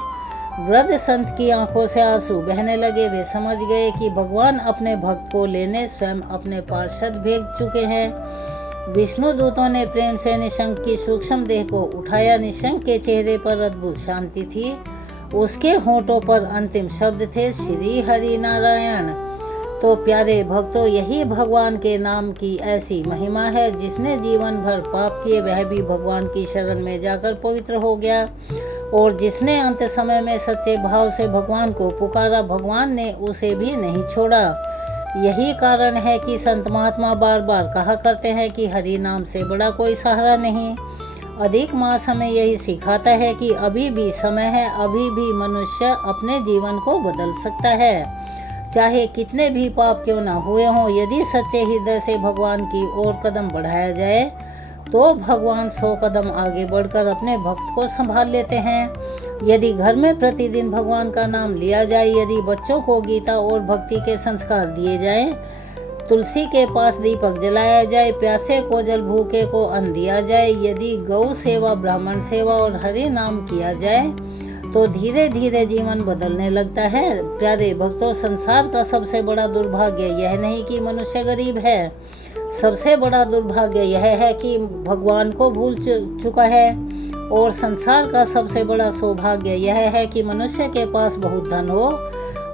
वृद्ध संत की आंखों से आंसू बहने लगे। वे समझ गए कि भगवान अपने भक्त को लेने स्वयं अपने पार्षद भेज चुके हैं। विष्णु दूतों ने प्रेम से निशंक की सूक्ष्म देह को उठाया। निशंक के चेहरे पर अद्भुत शांति थी। उसके होठों पर अंतिम शब्द थे, श्री हरि नारायण। तो प्यारे भक्तों, यही भगवान के नाम की ऐसी महिमा है। जिसने जीवन भर पाप किए, वह भी भगवान की शरण में जाकर पवित्र हो गया। और जिसने अंत समय में सच्चे भाव से भगवान को पुकारा, भगवान ने उसे भी नहीं छोड़ा। यही कारण है कि संत महात्मा बार बार कहा करते हैं कि हरि नाम से बड़ा कोई सहारा नहीं। अधिक मास हमें यही सिखाता है कि अभी भी समय है, अभी भी मनुष्य अपने जीवन को बदल सकता है। चाहे कितने भी पाप क्यों न हुए हों, यदि सच्चे हृदय से भगवान की ओर कदम बढ़ाया जाए तो भगवान 100 कदम आगे बढ़कर अपने भक्त को संभाल लेते हैं। यदि घर में प्रतिदिन भगवान का नाम लिया जाए, यदि बच्चों को गीता और भक्ति के संस्कार दिए जाएं, तुलसी के पास दीपक जलाया जाए, प्यासे को जल, भूखे को अन्न दिया जाए, यदि गौ सेवा, ब्राह्मण सेवा और हरि नाम किया जाए, तो धीरे धीरे जीवन बदलने लगता है। प्यारे भक्तों, संसार का सबसे बड़ा दुर्भाग्य यह नहीं कि मनुष्य गरीब है, सबसे बड़ा दुर्भाग्य यह है कि भगवान को भूल चुका है। और संसार का सबसे बड़ा सौभाग्य यह है कि मनुष्य के पास बहुत धन हो।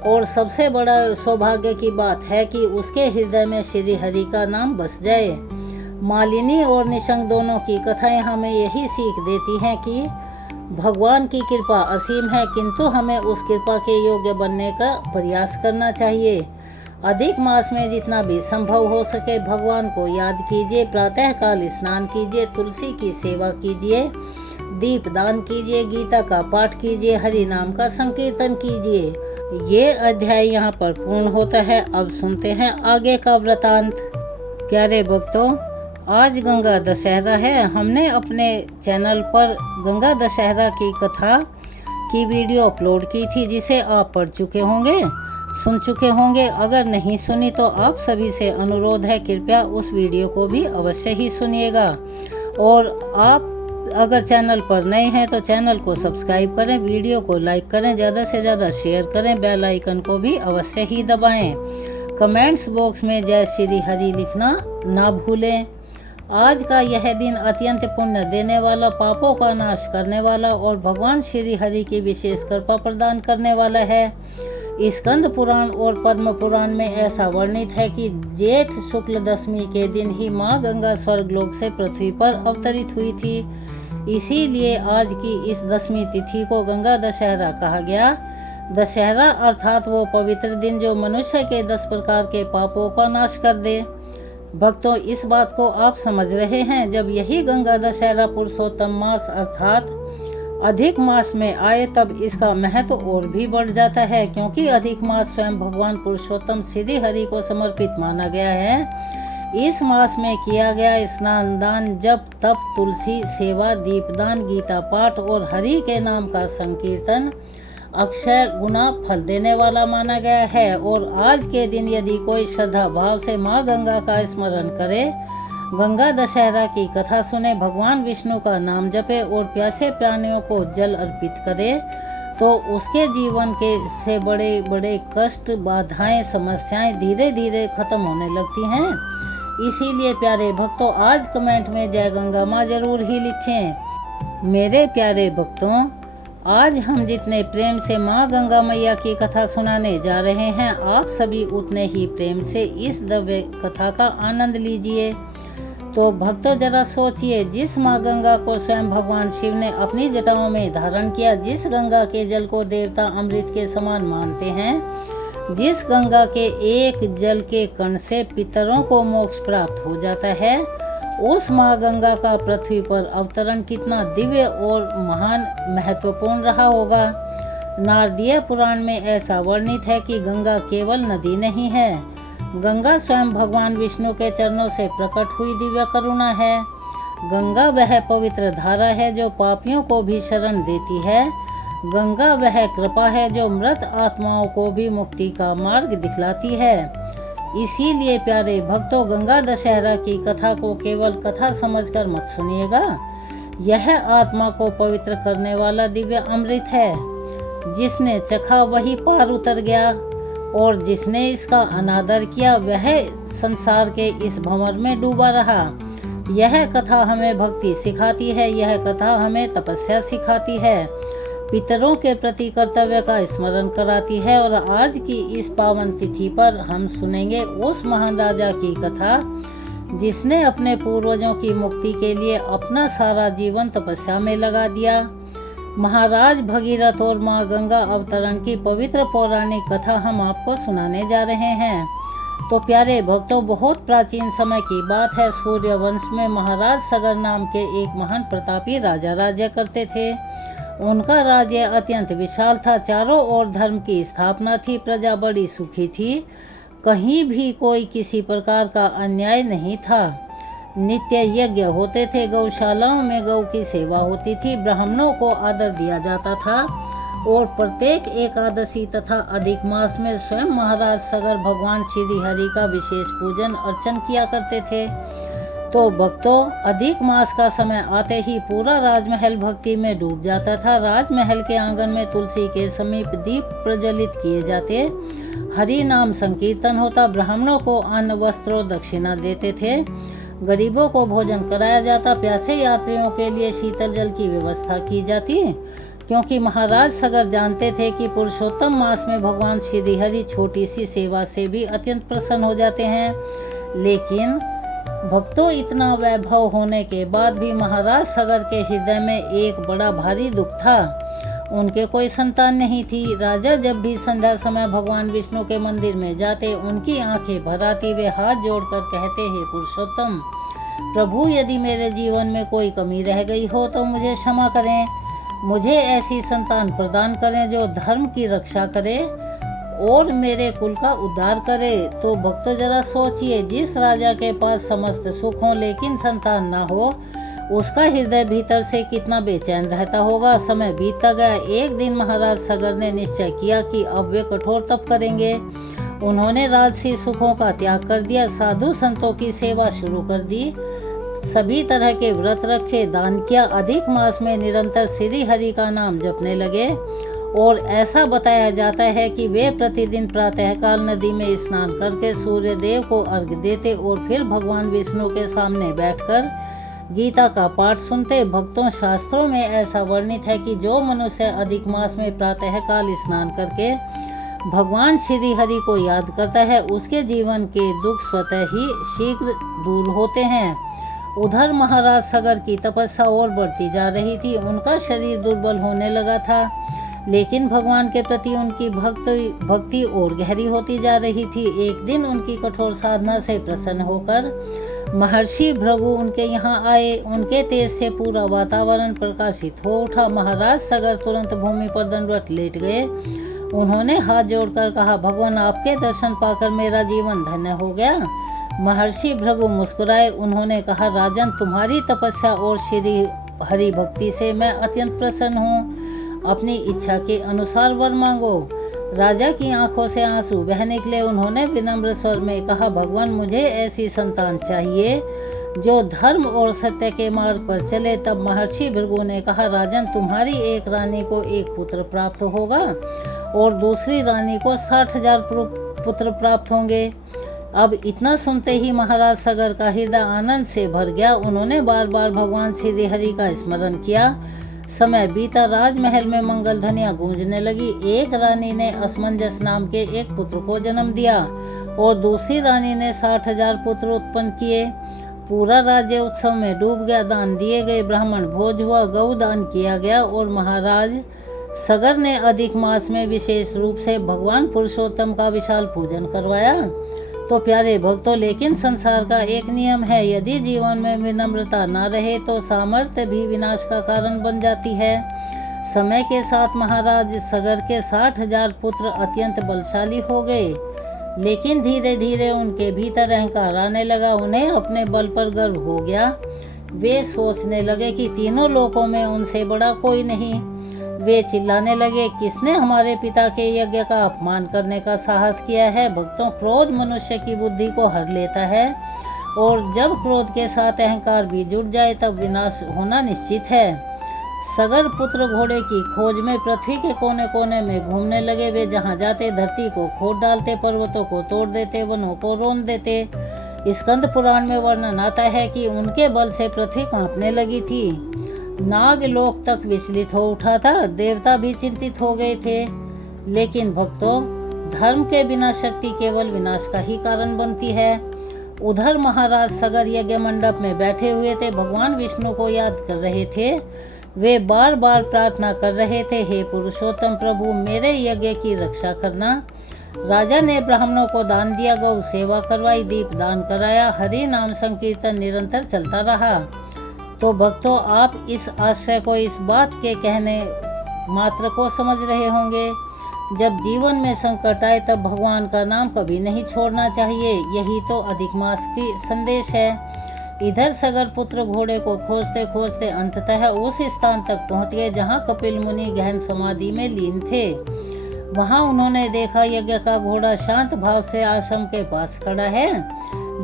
और सबसे बड़ा सौभाग्य की बात है कि उसके हृदय में श्री हरि का नाम बस जाए। मालिनी और निशंक दोनों की कथाएं हमें यही सीख देती हैं कि भगवान की कृपा असीम है, किंतु हमें उस कृपा के योग्य बनने का प्रयास करना चाहिए। अधिक मास में जितना भी संभव हो सके भगवान को याद कीजिए। प्रातःकाल स्नान कीजिए, तुलसी की सेवा कीजिए, दीप दान कीजिए, गीता का पाठ कीजिए, हरि नाम का संकीर्तन कीजिए। ये अध्याय यहाँ पर पूर्ण होता है। अब सुनते हैं आगे का वृतांत। प्यारे भक्तों, आज गंगा दशहरा है। हमने अपने चैनल पर गंगा दशहरा की कथा की वीडियो अपलोड की थी, जिसे आप पढ़ चुके होंगे, सुन चुके होंगे। अगर नहीं सुनी तो आप सभी से अनुरोध है, कृपया उस वीडियो को भी अवश्य ही सुनिएगा। और आप अगर चैनल पर नए हैं तो चैनल को सब्सक्राइब करें, वीडियो को लाइक करें, ज़्यादा से ज़्यादा शेयर करें, बेल आइकन को भी अवश्य ही दबाएं। कमेंट्स बॉक्स में जय श्री हरि लिखना ना भूलें। आज का यह दिन अत्यंत पुण्य देने वाला, पापों का नाश करने वाला और भगवान श्री हरि की विशेष कृपा प्रदान करने वाला है। स्कंद पुराण और पद्म पुराण में ऐसा वर्णित है कि जेठ शुक्ल दशमी के दिन ही माँ गंगा स्वर्गलोक से पृथ्वी पर अवतरित हुई थी। इसीलिए आज की इस दशमी तिथि को गंगा दशहरा कहा गया। दशहरा अर्थात वो पवित्र दिन जो मनुष्य के 10 प्रकार के पापों का नाश कर दे। भक्तों, इस बात को आप समझ रहे हैं। जब यही गंगा दशहरा पुरुषोत्तम मास अर्थात अधिक मास में आए तब इसका महत्व और भी बढ़ जाता है, क्योंकि अधिक मास स्वयं भगवान पुरुषोत्तम श्री हरि को समर्पित माना गया है। इस मास में किया गया स्नान दान, जप तप, तुलसी सेवा, दीपदान, गीता पाठ और हरि के नाम का संकीर्तन अक्षय गुना फल देने वाला माना गया है। और आज के दिन यदि कोई श्रद्धा भाव से माँ गंगा का स्मरण करे, गंगा दशहरा की कथा सुने, भगवान विष्णु का नाम जपे और प्यासे प्राणियों को जल अर्पित करे, तो उसके जीवन के से बड़े बड़े कष्ट, बाधाएं, समस्याएं धीरे धीरे खत्म होने लगती हैं। इसीलिए प्यारे भक्तों, आज कमेंट में जय गंगा माँ जरूर ही लिखें। मेरे प्यारे भक्तों, आज हम जितने प्रेम से माँ गंगा मैया की कथा सुनाने जा रहे हैं, आप सभी उतने ही प्रेम से इस दिव्य कथा का आनंद लीजिए। तो भक्तों, जरा सोचिए, जिस माँ गंगा को स्वयं भगवान शिव ने अपनी जटाओं में धारण किया, जिस गंगा के जल को देवता अमृत के समान मानते हैं, जिस गंगा के एक जल के कण से पितरों को मोक्ष प्राप्त हो जाता है, उस माँ गंगा का पृथ्वी पर अवतरण कितना दिव्य और महान महत्वपूर्ण रहा होगा। नारदीय पुराण में ऐसा वर्णित है कि गंगा केवल नदी नहीं है, गंगा स्वयं भगवान विष्णु के चरणों से प्रकट हुई दिव्य करुणा है। गंगा वह पवित्र धारा है जो पापियों को भी शरण देती है। गंगा वह कृपा है जो मृत आत्माओं को भी मुक्ति का मार्ग दिखलाती है। इसीलिए प्यारे भक्तों, गंगा दशहरा की कथा को केवल कथा समझकर मत सुनिएगा। यह आत्मा को पवित्र करने वाला दिव्य अमृत है। जिसने चखा वही पार उतर गया, और जिसने इसका अनादर किया वह संसार के इस भंवर में डूबा रहा। यह कथा हमें भक्ति सिखाती है, यह कथा हमें तपस्या सिखाती है, पितरों के प्रति कर्तव्य का स्मरण कराती है। और आज की इस पावन तिथि पर हम सुनेंगे उस महान राजा की कथा जिसने अपने पूर्वजों की मुक्ति के लिए अपना सारा जीवन तपस्या में लगा दिया। महाराज भगीरथ और माँ गंगा अवतरण की पवित्र पौराणिक कथा हम आपको सुनाने जा रहे हैं। तो प्यारे भक्तों, बहुत प्राचीन समय की बात है। सूर्य वंश में महाराज सगर नाम के एक महान प्रतापी राजा राज्य करते थे। उनका राज्य अत्यंत विशाल था, चारों ओर धर्म की स्थापना थी, प्रजा बड़ी सुखी थी, कहीं भी कोई किसी प्रकार का अन्याय नहीं था। नित्य यज्ञ होते थे, गौशालाओं में गौ की सेवा होती थी, ब्राह्मणों को आदर दिया जाता था, और प्रत्येक एकादशी तथा अधिक मास में स्वयं महाराज सगर भगवान श्री हरि का विशेष पूजन अर्चन किया करते थे। तो भक्तों, अधिक मास का समय आते ही पूरा राजमहल भक्ति में डूब जाता था। राजमहल के आंगन में तुलसी के समीप दीप प्रज्वलित किए जाते, हरि नाम संकीर्तन होता, ब्राह्मणों को अन्न वस्त्र और दक्षिणा देते थे, गरीबों को भोजन कराया जाता, प्यासे यात्रियों के लिए शीतल जल की व्यवस्था की जाती, क्योंकि महाराज सगर जानते थे कि पुरुषोत्तम मास में भगवान श्री हरि छोटी सी सेवा से भी अत्यंत प्रसन्न हो जाते हैं। लेकिन भक्तों, इतना वैभव होने के बाद भी महाराज सगर के हृदय में एक बड़ा भारी दुख था। उनके कोई संतान नहीं थी। राजा जब भी संध्या समय भगवान विष्णु के मंदिर में जाते, उनकी आंखें भर आती, वे हाथ जोड़कर कहते, हे पुरुषोत्तम प्रभु, यदि मेरे जीवन में कोई कमी रह गई हो तो मुझे क्षमा करें, मुझे ऐसी संतान प्रदान करें जो धर्म की रक्षा करे और मेरे कुल का उद्धार करे। तो भक्तों, जरा सोचिए, जिस राजा के पास समस्त सुख हो लेकिन संतान ना हो, उसका हृदय भीतर से कितना बेचैन रहता होगा। समय बीतता गया। एक दिन महाराज सगर ने निश्चय किया कि अब वे कठोर तप करेंगे। उन्होंने राजसी सुखों का त्याग कर दिया, साधु संतों की सेवा शुरू कर दी, सभी तरह के व्रत रखे, दान किया, अधिक मास में निरंतर श्री हरि का नाम जपने लगे। और ऐसा बताया जाता है कि वे प्रतिदिन प्रातःकाल नदी में स्नान करके सूर्य देव को अर्घ्य देते और फिर भगवान विष्णु के सामने बैठकर गीता का पाठ सुनते। भक्तों, शास्त्रों में ऐसा वर्णित है कि जो मनुष्य अधिक मास में प्रातःकाल स्नान करके भगवान श्री हरि को याद करता है, उसके जीवन के दुख स्वतः ही शीघ्र दूर होते हैं। उधर महाराज सगर की तपस्या और बढ़ती जा रही थी। उनका शरीर दुर्बल होने लगा था, लेकिन भगवान के प्रति उनकी भक्ति और गहरी होती जा रही थी। एक दिन उनकी कठोर साधना से प्रसन्न होकर महर्षि भृगु उनके यहाँ आए। उनके तेज से पूरा वातावरण प्रकाशित हो उठा। महाराज सगर तुरंत भूमि पर दंडवत लेट गए। उन्होंने हाथ जोड़कर कहा, भगवान, आपके दर्शन पाकर मेरा जीवन धन्य हो गया। महर्षि भृगु मुस्कुराए। उन्होंने कहा, राजन, तुम्हारी तपस्या और श्री हरि भक्ति से मैं अत्यंत प्रसन्न हूँ। अपनी इच्छा के अनुसार वर मांगो। राजा की आंखों से आंसू बह निकले। उन्होंने विनम्र स्वर में कहा, भगवान, मुझे ऐसी संतान चाहिए जो धर्म और सत्य के मार्ग पर चले। तब महर्षि भृगु ने कहा, राजन, तुम्हारी एक रानी को एक पुत्र प्राप्त होगा और दूसरी रानी को 60,000 पुत्र प्राप्त होंगे। अब इतना सुनते ही महाराज सगर का हृदय आनंद से भर गया। उन्होंने बार बार भगवान श्री हरि का स्मरण किया। समय बीता, राजमहल में मंगल ध्वनियां गूंजने लगी। एक रानी ने असमंजस नाम के एक पुत्र को जन्म दिया और दूसरी रानी ने 60,000 पुत्र उत्पन्न किए। पूरा राज्य उत्सव में डूब गया। दान दिए गए, ब्राह्मण भोज हुआ, गौ दान किया गया और महाराज सगर ने अधिक मास में विशेष रूप से भगवान पुरुषोत्तम का विशाल पूजन करवाया। तो प्यारे भक्तों, लेकिन संसार का एक नियम है, यदि जीवन में विनम्रता न रहे तो सामर्थ्य भी विनाश का कारण बन जाती है। समय के साथ महाराज सगर के 60,000 पुत्र अत्यंत बलशाली हो गए, लेकिन धीरे धीरे उनके भीतर अहंकार आने लगा। उन्हें अपने बल पर गर्व हो गया। वे सोचने लगे कि तीनों लोकों में उनसे बड़ा कोई नहीं। वे चिल्लाने लगे, किसने हमारे पिता के यज्ञ का अपमान करने का साहस किया है। भक्तों, क्रोध मनुष्य की बुद्धि को हर लेता है और जब क्रोध के साथ अहंकार भी जुड़ जाए तब विनाश होना निश्चित है। सगर पुत्र घोड़े की खोज में पृथ्वी के कोने कोने में घूमने लगे। वे जहाँ जाते धरती को खोद डालते, पर्वतों को तोड़ देते, वनों को रौंद देते। स्कंद पुराण में वर्णन आता है कि उनके बल से पृथ्वी कांपने लगी थी। नाग लोक तक विचलित हो उठा था। देवता भी चिंतित हो गए थे। लेकिन भक्तों, धर्म के बिना शक्ति केवल विनाश का ही कारण बनती है। उधर महाराज सगर यज्ञ मंडप में बैठे हुए थे, भगवान विष्णु को याद कर रहे थे। वे बार बार प्रार्थना कर रहे थे, हे पुरुषोत्तम प्रभु, मेरे यज्ञ की रक्षा करना। राजा ने ब्राह्मणों को दान दिया, गौ सेवा करवाई, दीप दान कराया, हरि नाम संकीर्तन निरंतर चलता रहा। तो भक्तों, आप इस आशय को इस बात के कहने मात्र को समझ रहे होंगे, जब जीवन में संकट आए तब भगवान का नाम कभी नहीं छोड़ना चाहिए। यही तो अधिक मास की संदेश है। इधर सगर पुत्र घोड़े को खोजते खोजते अंततः उस स्थान तक पहुंच गए जहां कपिल मुनि गहन समाधि में लीन थे। वहां उन्होंने देखा यज्ञ का घोड़ा शांत भाव से आश्रम के पास खड़ा है,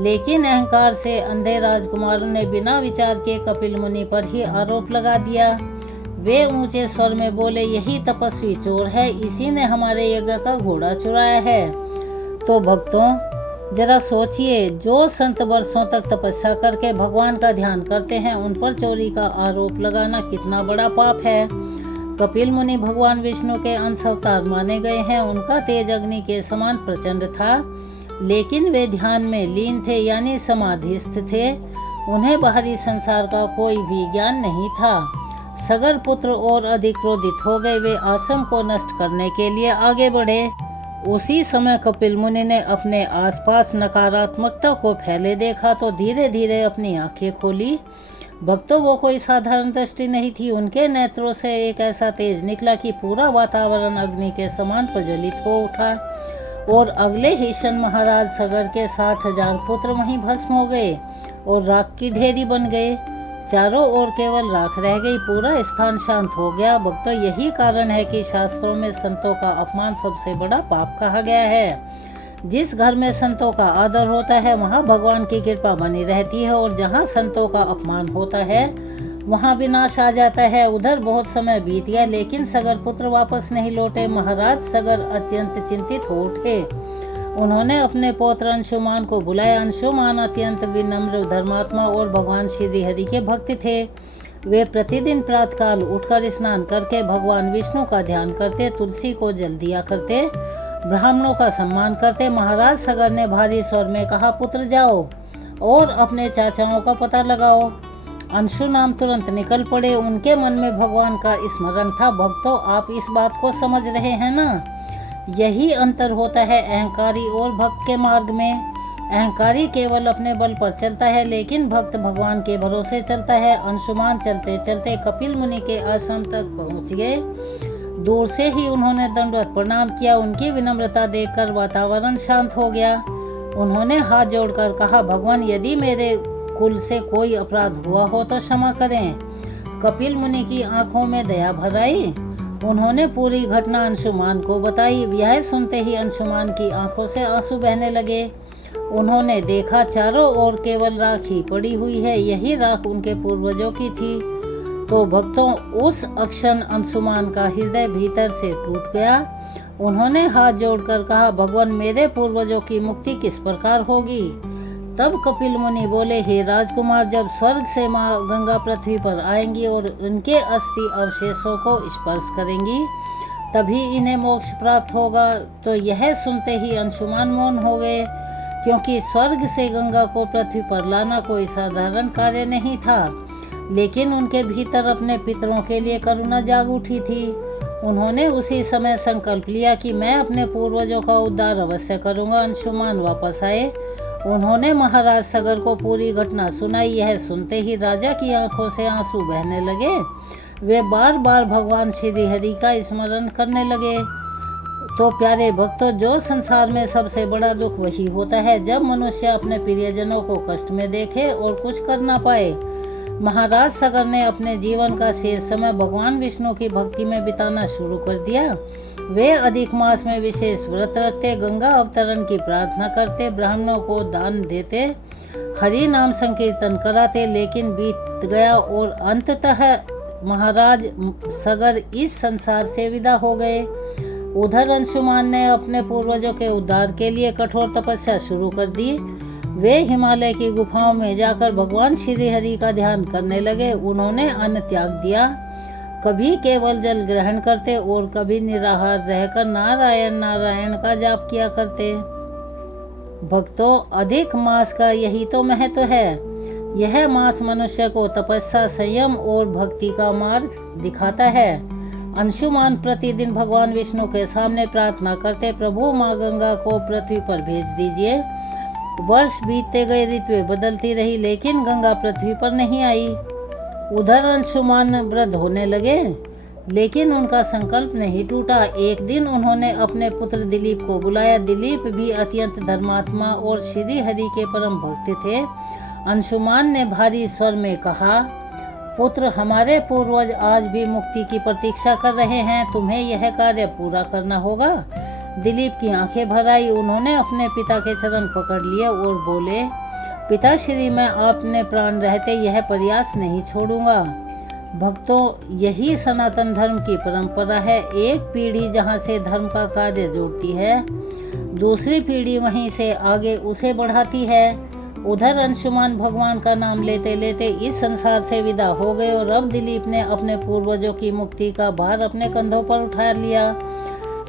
लेकिन अहंकार से अंधे राजकुमार ने बिना विचार के कपिल मुनि पर ही आरोप लगा दिया। वे ऊंचे स्वर में बोले, यही तपस्वी चोर है, इसी ने हमारे यज्ञ का घोड़ा चुराया है। तो भक्तों, जरा सोचिए, जो संत वर्षों तक तपस्या करके भगवान का ध्यान करते हैं, उन पर चोरी का आरोप लगाना कितना बड़ा पाप है। कपिल मुनि भगवान विष्णु के अंश अवतार माने गए हैं। उनका तेज अग्नि के समान प्रचंड था, लेकिन वे ध्यान में लीन थे, यानी समाधिस्थ थे। उन्हें बाहरी संसार का कोई भी ज्ञान नहीं था। सगर पुत्र और अधिक क्रोधित हो गए। वे आश्रम को नष्ट करने के लिए आगे बढ़े। उसी समय कपिल मुनि ने अपने आसपास नकारात्मकता को फैले देखा तो धीरे धीरे अपनी आंखें खोली। भक्तों, वो कोई साधारण दृष्टि नहीं थी। उनके नेत्रों से एक ऐसा तेज निकला कि पूरा वातावरण अग्नि के समान प्रज्वलित हो उठा और अगले ही क्षण महाराज सगर के 60,000 पुत्र वहीं भस्म हो गए और राख की ढेरी बन गए। चारों ओर केवल राख रह गई। पूरा स्थान शांत हो गया। भक्तों, यही कारण है कि शास्त्रों में संतों का अपमान सबसे बड़ा पाप कहा गया है। जिस घर में संतों का आदर होता है वहाँ भगवान की कृपा बनी रहती है, और जहाँ संतों का अपमान होता है वहाँ विनाश आ जाता है। उधर बहुत समय बीत गया, लेकिन सगर पुत्र वापस नहीं लौटे। महाराज सगर अत्यंत चिंतित हो उठे। उन्होंने अपने पौत्र अंशुमान को बुलाया। अंशुमान अत्यंत विनम्र, धर्मात्मा और भगवान श्री हरि के भक्त थे। वे प्रतिदिन प्रातःकाल उठकर स्नान करके भगवान विष्णु का ध्यान करते, तुलसी को जल दिया करते, ब्राह्मणों का सम्मान करते। महाराज सगर ने भारी स्वर में कहा, पुत्र जाओ और अपने चाचाओं का पता लगाओ। अंशु नाम तुरंत निकल पड़े। उनके मन में भगवान का स्मरण था। भक्तों, आप इस बात को समझ रहे हैं ना? यही अंतर होता है अहंकारी और भक्त के मार्ग में। अहंकारी केवल अपने बल पर चलता है, लेकिन भक्त भगवान के भरोसे चलता है। अंशुमान चलते चलते कपिल मुनि के आश्रम तक पहुंच गए। दूर से ही उन्होंने दंडवत प्रणाम किया। उनकी विनम्रता देखकर वातावरण शांत हो गया। उन्होंने हाथ जोड़कर कहा, भगवान, यदि मेरे कुल से कोई अपराध हुआ हो तो क्षमा करें। कपिल मुनि की आंखों में दया भर आई। उन्होंने पूरी घटना अंशुमान को बताई। यह सुनते ही अंशुमान की आंखों से आंसू बहने लगे। उन्होंने देखा चारों ओर केवल राख ही पड़ी हुई है। यही राख उनके पूर्वजों की थी। तो भक्तों उस अक्षण अंशुमान का हृदय भीतर से टूट गया। उन्होंने हाथ जोड़कर कहा, भगवान मेरे पूर्वजों की मुक्ति किस प्रकार होगी? तब कपिल मुनि बोले, हे राजकुमार, जब स्वर्ग से माँ गंगा पृथ्वी पर आएंगी और उनके अस्थि अवशेषों को स्पर्श करेंगी तभी इन्हें मोक्ष प्राप्त होगा। तो यह सुनते ही अंशुमान मौन हो गए, क्योंकि स्वर्ग से गंगा को पृथ्वी पर लाना कोई साधारण कार्य नहीं था। लेकिन उनके भीतर अपने पितरों के लिए करुणा जाग उठी थी। उन्होंने उसी समय संकल्प लिया कि मैं अपने पूर्वजों का उद्धार अवश्य करूंगा। अंशुमान वापस आए। उन्होंने महाराज सगर को पूरी घटना सुनाई। यह सुनते ही राजा की आंखों से आंसू बहने लगे। वे बार बार भगवान श्री हरि का स्मरण करने लगे। तो प्यारे भक्तों, जो संसार में सबसे बड़ा दुख वही होता है जब मनुष्य अपने प्रियजनों को कष्ट में देखे और कुछ कर ना पाए। महाराज सगर ने अपने जीवन का शेष समय भगवान विष्णु की भक्ति में बिताना शुरू कर दिया। वे अधिक मास में विशेष व्रत रखते, गंगा अवतरण की प्रार्थना करते, ब्राह्मणों को दान देते, हरि नाम संकीर्तन कराते। लेकिन बीत गया और अंततः महाराज सगर इस संसार से विदा हो गए। उधर अंशुमान ने अपने पूर्वजों के उद्धार के लिए कठोर तपस्या शुरू कर दी। वे हिमालय की गुफाओं में जाकर भगवान श्री हरि का ध्यान करने लगे। उन्होंने अन्न त्याग दिया, कभी केवल जल ग्रहण करते और कभी निराहार रहकर नारायण नारायण का जाप किया करते। भक्तों, अधिक मास का यही तो महत्व है। यह मास मनुष्य को तपस्या, संयम और भक्ति का मार्ग दिखाता है। अंशुमान प्रतिदिन भगवान विष्णु के सामने प्रार्थना करते, प्रभु माँ गंगा को पृथ्वी पर भेज दीजिए। वर्ष बीतते गए, ऋतुएं बदलती रही, लेकिन गंगा पृथ्वी पर नहीं आई। उधर अंशुमान वृद्ध होने लगे, लेकिन उनका संकल्प नहीं टूटा। एक दिन उन्होंने अपने पुत्र दिलीप को बुलाया। दिलीप भी अत्यंत धर्मात्मा और श्री हरि के परम भक्त थे। अंशुमान ने भारी स्वर में कहा, पुत्र, हमारे पूर्वज आज भी मुक्ति की प्रतीक्षा कर रहे हैं, तुम्हें यह कार्य पूरा करना होगा। दिलीप की आंखें भर आई। उन्होंने अपने पिता के चरण पकड़ लिए और बोले, पिताश्री, मैं अपने प्राण रहते यह प्रयास नहीं छोड़ूंगा। भक्तों, यही सनातन धर्म की परंपरा है। एक पीढ़ी जहाँ से धर्म का कार्य जोड़ती है, दूसरी पीढ़ी वहीं से आगे उसे बढ़ाती है। उधर अंशुमान भगवान का नाम लेते लेते इस संसार से विदा हो गए और अब दिलीप ने अपने पूर्वजों की मुक्ति का भार अपने कंधों पर उठा लिया।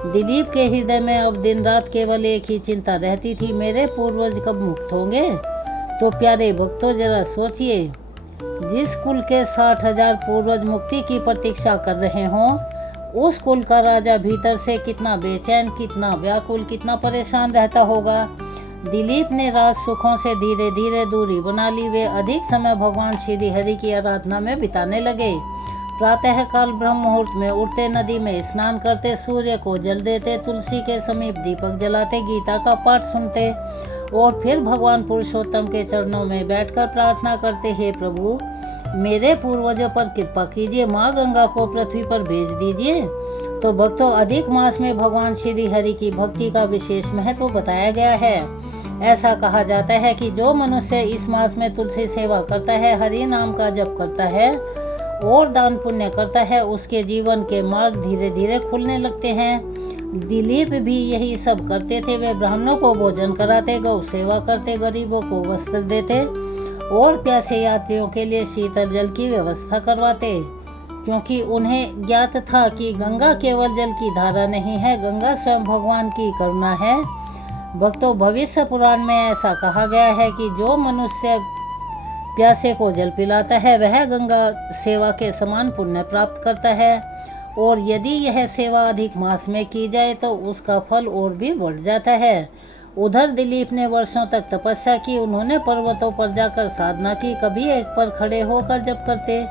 दिलीप के हृदय में अब दिन रात केवल एक ही चिंता रहती थी, मेरे पूर्वज कब मुक्त होंगे। तो प्यारे भक्तों, जरा सोचिए, जिस कुल के 60,000 पूर्वज मुक्ति की प्रतीक्षा कर रहे हों, उस कुल का राजा भीतर से कितना बेचैन, कितना व्याकुल, कितना परेशान रहता होगा। दिलीप ने राज सुखों से धीरे धीरे दूरी बना ली। वे अधिक समय भगवान श्री हरि की आराधना में बिताने लगे। प्रातः काल ब्रह्म मुहूर्त में उठते, नदी में स्नान करते, सूर्य को जल देते, तुलसी के समीप दीपक जलाते, गीता का पाठ सुनते और फिर भगवान पुरुषोत्तम के चरणों में बैठकर प्रार्थना करते, हे प्रभु, मेरे पूर्वजों पर कृपा कीजिए, माँ गंगा को पृथ्वी पर भेज दीजिए। तो भक्तों, अधिक मास में भगवान श्री हरि की भक्ति का विशेष महत्व बताया गया है। ऐसा कहा जाता है कि जो मनुष्य इस मास में तुलसी सेवा करता है, हरि नाम का जप करता है और दान पुण्य करता है, उसके जीवन के मार्ग धीरे धीरे खुलने लगते हैं। दिलीप भी यही सब करते थे। वे ब्राह्मणों को भोजन कराते, गौ सेवा करते, गरीबों को वस्त्र देते और प्यासे यात्रियों के लिए शीतल जल की व्यवस्था करवाते, क्योंकि उन्हें ज्ञात था कि गंगा केवल जल की धारा नहीं है, गंगा स्वयं भगवान की करुणा है। भक्तों, भविष्य पुराण में ऐसा कहा गया है कि जो मनुष्य प्यासे को जल पिलाता है, वह गंगा सेवा के समान पुण्य प्राप्त करता है और यदि यह सेवा अधिक मास में की जाए तो उसका फल और भी बढ़ जाता है। उधर दिलीप ने वर्षों तक तपस्या की। उन्होंने पर्वतों पर जाकर साधना की, कभी एक पर खड़े होकर जप करते,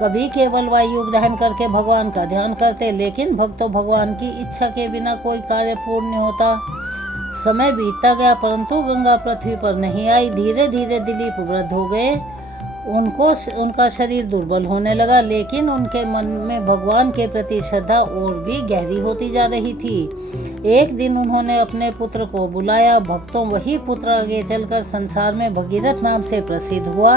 कभी केवल वायु ग्रहण करके भगवान का ध्यान करते। लेकिन भक्तों, भगवान की इच्छा के बिना कोई कार्य पूर्ण नहीं होता। समय बीतता गया, परंतु गंगा पृथ्वी पर नहीं आई। धीरे धीरे दिलीप वृद्ध हो गए। उनका शरीर दुर्बल होने लगा, लेकिन उनके मन में भगवान के प्रति श्रद्धा और भी गहरी होती जा रही थी। एक दिन उन्होंने अपने पुत्र को बुलाया। भक्तों, वही पुत्र आगे चलकर संसार में भगीरथ नाम से प्रसिद्ध हुआ।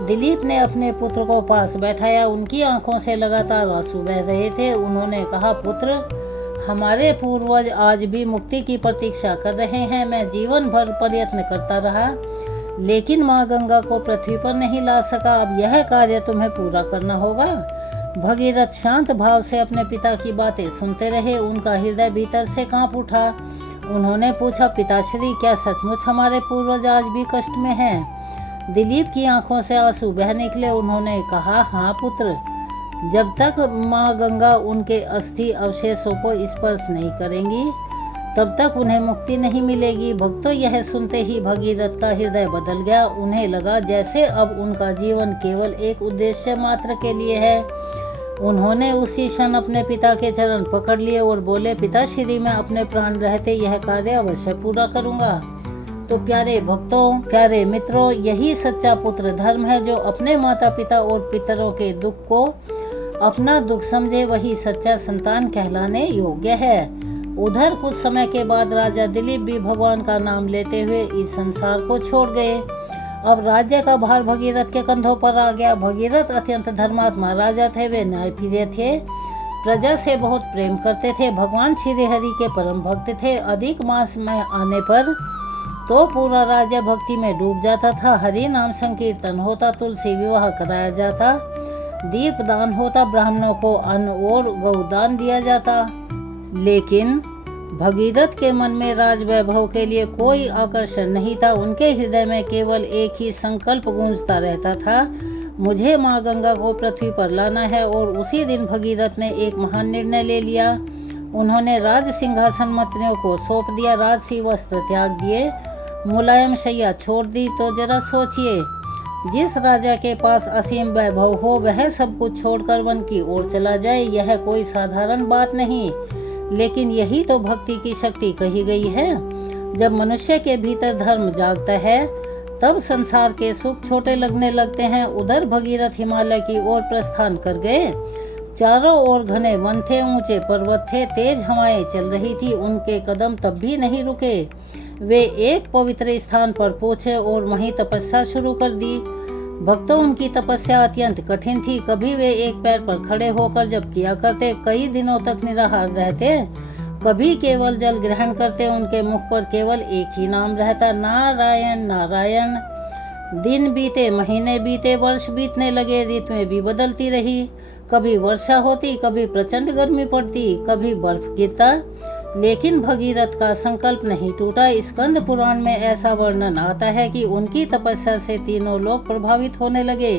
दिलीप ने अपने पुत्र को पास बैठाया। उनकी आंखों से लगातार आंसू बह रहे थे। उन्होंने कहा, पुत्र, हमारे पूर्वज आज भी मुक्ति की प्रतीक्षा कर रहे हैं। मैं जीवन भर प्रयत्न करता रहा, लेकिन माँ गंगा को पृथ्वी पर नहीं ला सका। अब यह कार्य तुम्हें पूरा करना होगा। भगीरथ शांत भाव से अपने पिता की बातें सुनते रहे। उनका हृदय भीतर से कांप उठा। उन्होंने पूछा, पिताश्री, क्या सचमुच हमारे पूर्वज आज भी कष्ट में हैं? दिलीप की आंखों से आंसू बह निकले। उन्होंने कहा, हाँ पुत्र, जब तक माँ गंगा उनके अस्थि अवशेषों को स्पर्श नहीं करेंगी, तब तक उन्हें मुक्ति नहीं मिलेगी। भक्तों, यह सुनते ही भगीरथ का हृदय बदल गया। उन्हें लगा जैसे अब उनका जीवन केवल एक उद्देश्य मात्र के लिए है। उन्होंने उसी क्षण अपने पिता के चरण पकड़ लिए और बोले, पिताश्री, मैं अपने प्राण रहते यह कार्य अवश्य पूरा करूंगा। तो प्यारे भक्तों, प्यारे मित्रों, यही सच्चा पुत्र धर्म है। जो अपने माता पिता और पितरों के दुख को अपना दुख समझे, वही सच्चा संतान कहलाने योग्य है। उधर कुछ समय के बाद राजा दिलीप भी भगवान का नाम लेते हुए इस संसार को छोड़ गए। अब राज्य का भार भगीरथ के कंधों पर आ गया। भगीरथ अत्यंत धर्मात्मा राजा थे। वे न्यायप्रिय थे, प्रजा से बहुत प्रेम करते थे, भगवान श्री हरि के परम भक्त थे। अधिक मास में आने पर तो पूरा राज्य भक्ति में डूब जाता था। हरि नाम संकीर्तन होता, तुलसी विवाह कराया जाता, दीप दान होता, ब्राह्मणों को अन्न और गौदान दिया जाता। लेकिन भगीरथ के मन में राज वैभव के लिए कोई आकर्षण नहीं था। उनके हृदय में केवल एक ही संकल्प गूंजता रहता था, मुझे माँ गंगा को पृथ्वी पर लाना है। और उसी दिन भगीरथ ने एक महान निर्णय ले लिया। उन्होंने राज सिंहासन मंत्रियों को सौंप दिया, राजसी वस्त्र त्याग दिए, मुलायम शैया छोड़ दी। तो जरा सोचिए, जिस राजा के पास असीम वैभव हो, वह सब कुछ छोड़कर वन की ओर चला जाए, यह कोई साधारण बात नहीं। लेकिन यही तो भक्ति की शक्ति कही गई है। जब मनुष्य के भीतर धर्म जागता है, तब संसार के सुख छोटे लगने लगते हैं। उधर भगीरथ हिमालय की ओर प्रस्थान कर गए। चारों ओर घने वन थे, ऊंचे पर्वत थे, तेज हवाएं चल रही थी। उनके कदम तब भी नहीं रुके। वे एक पवित्र स्थान पर पहुंचे और वहीं तपस्या शुरू कर दी। भक्तों, उनकी तपस्या अत्यंत कठिन थी। कभी वे एक पैर पर खड़े होकर जप किया करते, कई दिनों तक निराहार रहते, कभी केवल जल ग्रहण करते। उनके मुख पर केवल एक ही नाम रहता, नारायण नारायण। दिन बीते, महीने बीते, वर्ष बीतने लगे। ऋतुएं भी बदलती रही। कभी वर्षा होती, कभी प्रचंड गर्मी पड़ती, कभी बर्फ गिरता, लेकिन भगीरथ का संकल्प नहीं टूटा। स्कंद पुराण में ऐसा वर्णन आता है कि उनकी तपस्या से तीनों लोग प्रभावित होने लगे।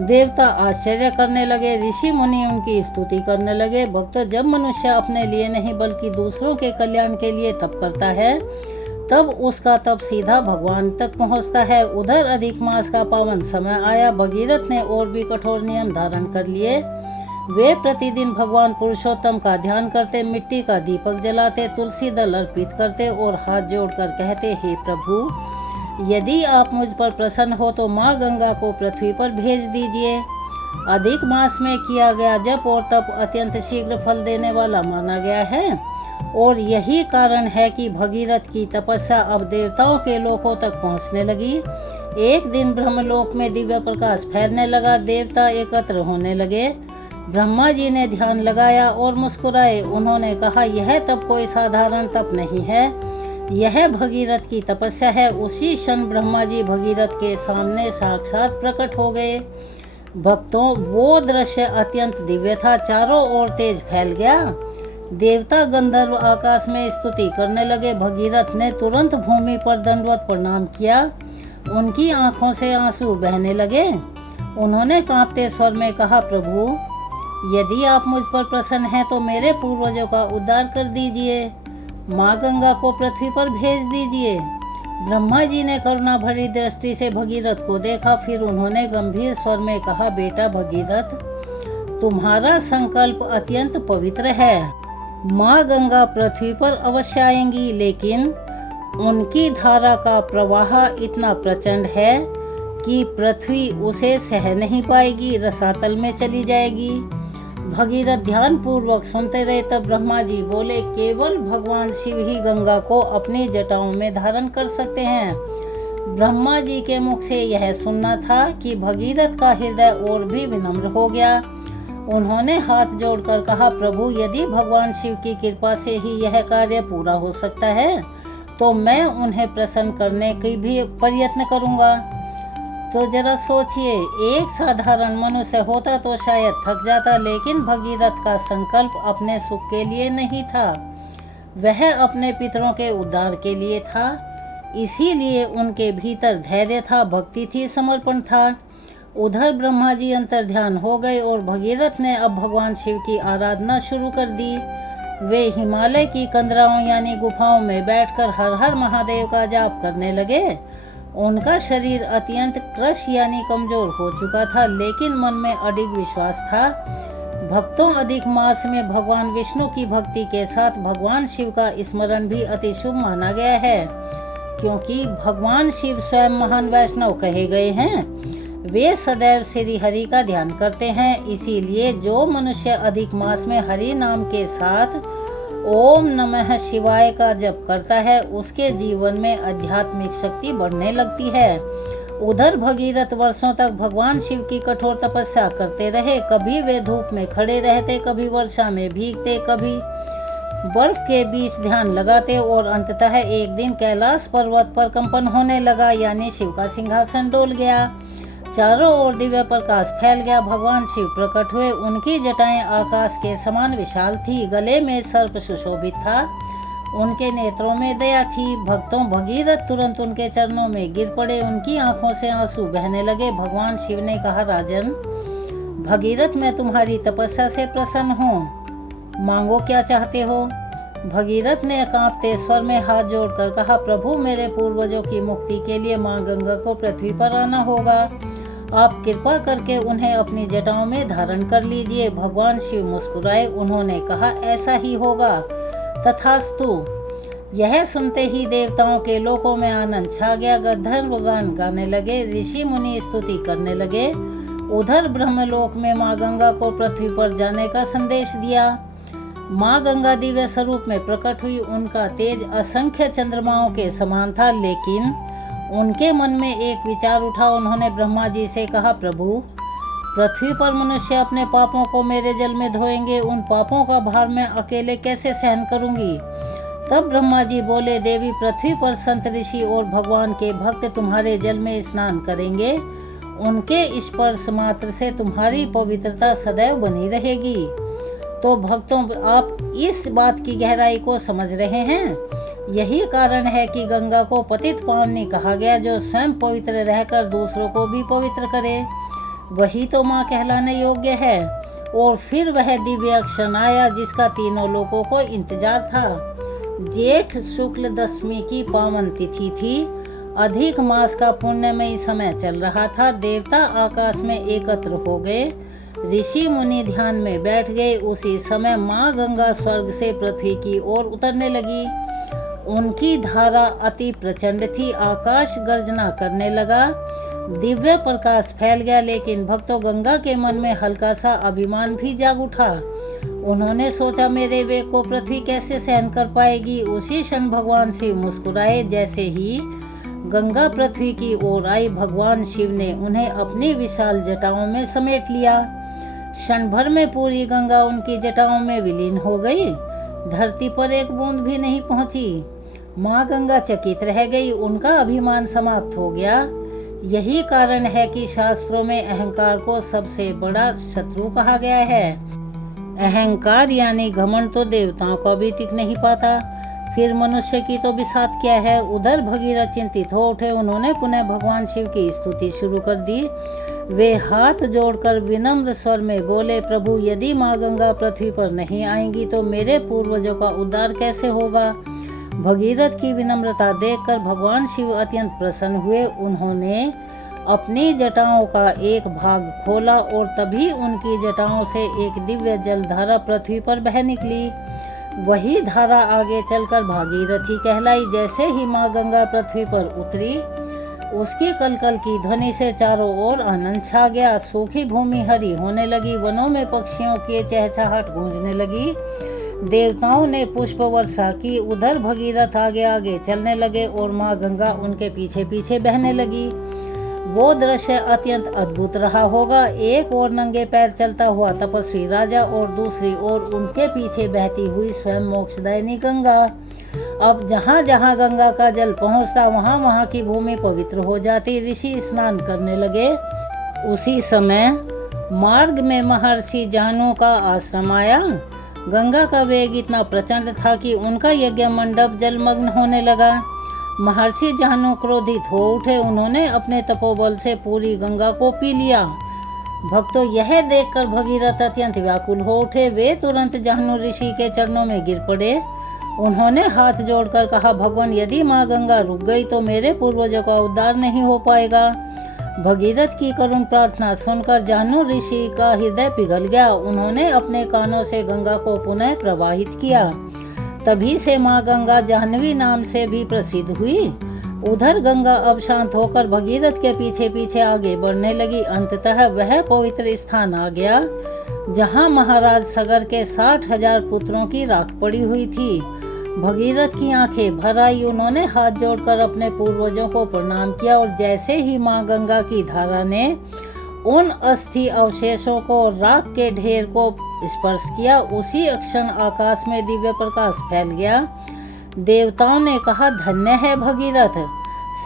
देवता आश्चर्य करने लगे, ऋषि मुनि उनकी स्तुति करने लगे। भक्तों, जब मनुष्य अपने लिए नहीं बल्कि दूसरों के कल्याण के लिए तप करता है, तब उसका तप सीधा भगवान तक पहुंचता है। उधर अधिक मास का पावन समय आया। भगीरथ ने और भी कठोर नियम धारण कर लिए। वे प्रतिदिन भगवान पुरुषोत्तम का ध्यान करते, मिट्टी का दीपक जलाते, तुलसी दल अर्पित करते और हाथ जोड़कर कहते, हे प्रभु, यदि आप मुझ पर प्रसन्न हो तो माँ गंगा को पृथ्वी पर भेज दीजिए। अधिक मास में किया गया जप और तप अत्यंत शीघ्र फल देने वाला माना गया है। और यही कारण है कि भगीरथ की तपस्या अब देवताओं के लोकों तक पहुँचने लगी। एक दिन ब्रह्मलोक में दिव्य प्रकाश फैलने लगा। देवता एकत्र होने लगे। ब्रह्मा जी ने ध्यान लगाया और मुस्कुराए। उन्होंने कहा, यह तप कोई साधारण तप नहीं है, यह भगीरथ की तपस्या है। उसी क्षण ब्रह्मा जी भगीरथ के सामने साक्षात प्रकट हो गए। भक्तों, वो दृश्य अत्यंत दिव्य था। चारों ओर तेज फैल गया। देवता गंधर्व आकाश में स्तुति करने लगे। भगीरथ ने तुरंत भूमि पर दंडवत प्रणाम किया। उनकी आंखों से आंसू बहने लगे। उन्होंने कांपते स्वर में कहा, प्रभु, यदि आप मुझ पर प्रसन्न हैं तो मेरे पूर्वजों का उद्धार कर दीजिए, माँ गंगा को पृथ्वी पर भेज दीजिए। ब्रह्मा जी ने करुणा भरी दृष्टि से भगीरथ को देखा। फिर उन्होंने गंभीर स्वर में कहा, बेटा भगीरथ, तुम्हारा संकल्प अत्यंत पवित्र है। माँ गंगा पृथ्वी पर अवश्य आएंगी, लेकिन उनकी धारा का प्रवाह इतना प्रचंड है कि पृथ्वी उसे सह नहीं पाएगी, रसातल में चली जाएगी। भगीरथ ध्यान पूर्वक सुनते रहे। तब ब्रह्मा जी बोले, केवल भगवान शिव ही गंगा को अपनी जटाओं में धारण कर सकते हैं। ब्रह्मा जी के मुख से यह सुनना था कि भगीरथ का हृदय और भी विनम्र हो गया। उन्होंने हाथ जोड़कर कहा, प्रभु यदि भगवान शिव की कृपा से ही यह कार्य पूरा हो सकता है तो मैं उन्हें प्रसन्न करने की भी प्रयत्न करूंगा। तो जरा सोचिए, एक साधारण मनुष्य होता तो शायद थक जाता, लेकिन भगीरथ का संकल्प अपने सुख के लिए नहीं था, वह अपने पितरों के उद्धार के लिए था। इसीलिए उनके भीतर धैर्य था, भक्ति थी, समर्पण था। उधर ब्रह्मा जी अंतर्ध्यान हो गए और भगीरथ ने अब भगवान शिव की आराधना शुरू कर दी। वे हिमालय की कंदराओं यानी गुफाओं में बैठकर हर हर महादेव का जाप करने लगे। उनका शरीर अत्यंत कृश यानी कमजोर हो चुका था, लेकिन मन में अडिग विश्वास था। भक्तों, अधिक मास में भगवान विष्णु की भक्ति के साथ भगवान शिव का स्मरण भी अति शुभ माना गया है, क्योंकि भगवान शिव स्वयं महान वैष्णव कहे गए हैं। वे सदैव श्री हरि का ध्यान करते हैं। इसीलिए जो मनुष्य अधिक मास में हरि नाम के साथ ओम नमः शिवाय का जप करता है, उसके जीवन में आध्यात्मिक शक्ति बढ़ने लगती है। उधर भगीरथ वर्षों तक भगवान शिव की कठोर तपस्या करते रहे। कभी वे धूप में खड़े रहते, कभी वर्षा में भीगते, कभी बर्फ के बीच ध्यान लगाते और अंततः एक दिन कैलाश पर्वत पर कंपन होने लगा, यानी शिव का सिंहासन डोल गया। चारों ओर दिव्य प्रकाश फैल गया। भगवान शिव प्रकट हुए। उनकी जटाएं आकाश के समान विशाल थी, गले में सर्प सुशोभित था, उनके नेत्रों में दया थी। भक्तों, भगीरथ तुरंत उनके चरणों में गिर पड़े। उनकी आंखों से आंसू बहने लगे। भगवान शिव ने कहा, राजन भगीरथ, मैं तुम्हारी तपस्या से प्रसन्न हूँ, मांगो क्या चाहते हो। भगीरथ ने कांपते स्वर में हाथ जोड़कर कहा, प्रभु मेरे पूर्वजों की मुक्ति के लिए माँ गंगा को पृथ्वी पर आना होगा। आप कृपा करके उन्हें अपनी जटाओं में धारण कर लीजिए। भगवान शिव मुस्कुराए। उन्होंने कहा, ऐसा ही होगा, तथास्तु। यह सुनते ही देवताओं के लोकों में आनंद छा गया। गंधर्व गान गाने लगे, ऋषि मुनि स्तुति करने लगे। उधर ब्रह्मलोक में माँ गंगा को पृथ्वी पर जाने का संदेश दिया। माँ गंगा दिव्य स्वरूप में प्रकट हुई। उनका तेज असंख्य चंद्रमाओं के समान था, लेकिन उनके मन में एक विचार उठा। उन्होंने ब्रह्मा जी से कहा, प्रभु पृथ्वी पर मनुष्य अपने पापों को मेरे जल में धोएंगे, उन पापों का भार मैं अकेले कैसे सहन करूंगी। तब ब्रह्मा जी बोले, देवी पृथ्वी पर संत ऋषि और भगवान के भक्त तुम्हारे जल में स्नान करेंगे। उनके स्पर्श मात्र से तुम्हारी पवित्रता सदैव बनी रहेगी। तो भक्तों, आप इस बात की गहराई को समझ रहे हैं। यही कारण है कि गंगा को पतित पावनी कहा गया, जो स्वयं पवित्र रहकर दूसरों को भी पवित्र करे, वही तो माँ कहलाने योग्य है। और फिर वह दिव्य क्षण आया जिसका तीनों लोगों को इंतजार था। जेठ शुक्ल दशमी की पावन तिथि थी। अधिक मास का पुण्यमयी समय चल रहा था। देवता आकाश में एकत्र हो गए, ऋषि मुनि ध्यान में बैठ गए। उसी समय माँ गंगा स्वर्ग से पृथ्वी की ओर उतरने लगी। उनकी धारा अति प्रचंड थी। आकाश गर्जना करने लगा, दिव्य प्रकाश फैल गया। लेकिन भक्तों, गंगा के मन में हल्का सा अभिमान भी जाग उठा। उन्होंने सोचा, मेरे वेग को पृथ्वी कैसे सहन कर पाएगी। उसी क्षण भगवान शिव मुस्कुराए। जैसे ही गंगा पृथ्वी की ओर आई, भगवान शिव ने उन्हें अपनी विशाल जटाओं में समेट लिया। क्षण भर में पूरी गंगा उनकी जटाओं में विलीन हो गई। धरती पर एक बूंद भी नहीं पहुंची। माँ गंगा चकित रह गई। उनका अभिमान समाप्त हो गया। यही कारण है कि शास्त्रों में अहंकार को सबसे बड़ा शत्रु कहा गया है। अहंकार यानी घमंड तो देवताओं का भी टिक नहीं पाता, फिर मनुष्य की तो बिसात क्या है। उधर भगीरथ चिंतित हो उठे। उन्होंने पुनः भगवान शिव की स्तुति शुरू कर दी। वे हाथ जोड़कर विनम्र स्वर में बोले, प्रभु यदि माँ गंगा पृथ्वी पर नहीं आएंगी तो मेरे पूर्वजों का उद्धार कैसे होगा। भगीरथ की विनम्रता देखकर भगवान शिव अत्यंत प्रसन्न हुए। उन्होंने अपनी जटाओं का एक भाग खोला और तभी उनकी जटाओं से एक दिव्य जलधारा पृथ्वी पर बह निकली। वही धारा आगे चलकर भागीरथी कहलाई। जैसे ही माँ गंगा पृथ्वी पर उतरी, उसकी कलकल की ध्वनि से चारों ओर आनंद छा गया। सूखी भूमि हरी होने लगी, वनों में पक्षियों की चहचहाट गूंजने लगी, देवताओं ने पुष्प वर्षा की। उधर भगीरथ आगे आगे चलने लगे और माँ गंगा उनके पीछे पीछे बहने लगी। वो दृश्य अत्यंत अद्भुत रहा होगा। एक और नंगे पैर चलता हुआ तपस्वी राजा और दूसरी ओर उनके पीछे बहती हुई स्वयं मोक्षदायिनी गंगा। अब जहाँ जहाँ गंगा का जल पहुँचता वहाँ वहाँ की भूमि पवित्र हो जाती। ऋषि स्नान करने लगे। उसी समय मार्ग में महर्षि जानु का आश्रम आया। गंगा का वेग इतना प्रचंड था कि उनका यज्ञ मंडप जलमग्न होने लगा। महर्षि जानु क्रोधित हो उठे। उन्होंने अपने तपोबल से पूरी गंगा को पी लिया। भक्तों, यह देखकर भगीरथ अत्यंत व्याकुल हो उठे। वे तुरंत जानु ऋषि के चरणों में गिर पड़े। उन्होंने हाथ जोड़कर कहा, भगवान, यदि माँ गंगा रुक गई तो मेरे पूर्वजों का उद्धार नहीं हो पाएगा। भगीरथ की करुण प्रार्थना सुनकर जानु ऋषि का हृदय पिघल गया। उन्होंने अपने कानों से गंगा को पुनः प्रवाहित किया। तभी से माँ गंगा जाह्नवी नाम से भी प्रसिद्ध हुई। उधर गंगा अब शांत होकर भगीरथ के पीछे पीछे आगे बढ़ने लगी। अंततः वह पवित्र स्थान आ गया जहाँ महाराज सगर के 60,000 पुत्रों की राख पड़ी हुई थी। भगीरथ की आंखें भर आई। उन्होंने हाथ जोड़कर अपने पूर्वजों को प्रणाम किया और जैसे ही माँ गंगा की धारा ने उन अस्थि अवशेषों को, राख के ढेर को स्पर्श किया, उसी क्षण आकाश में दिव्य प्रकाश फैल गया। देवताओं ने कहा, धन्य है भगीरथ,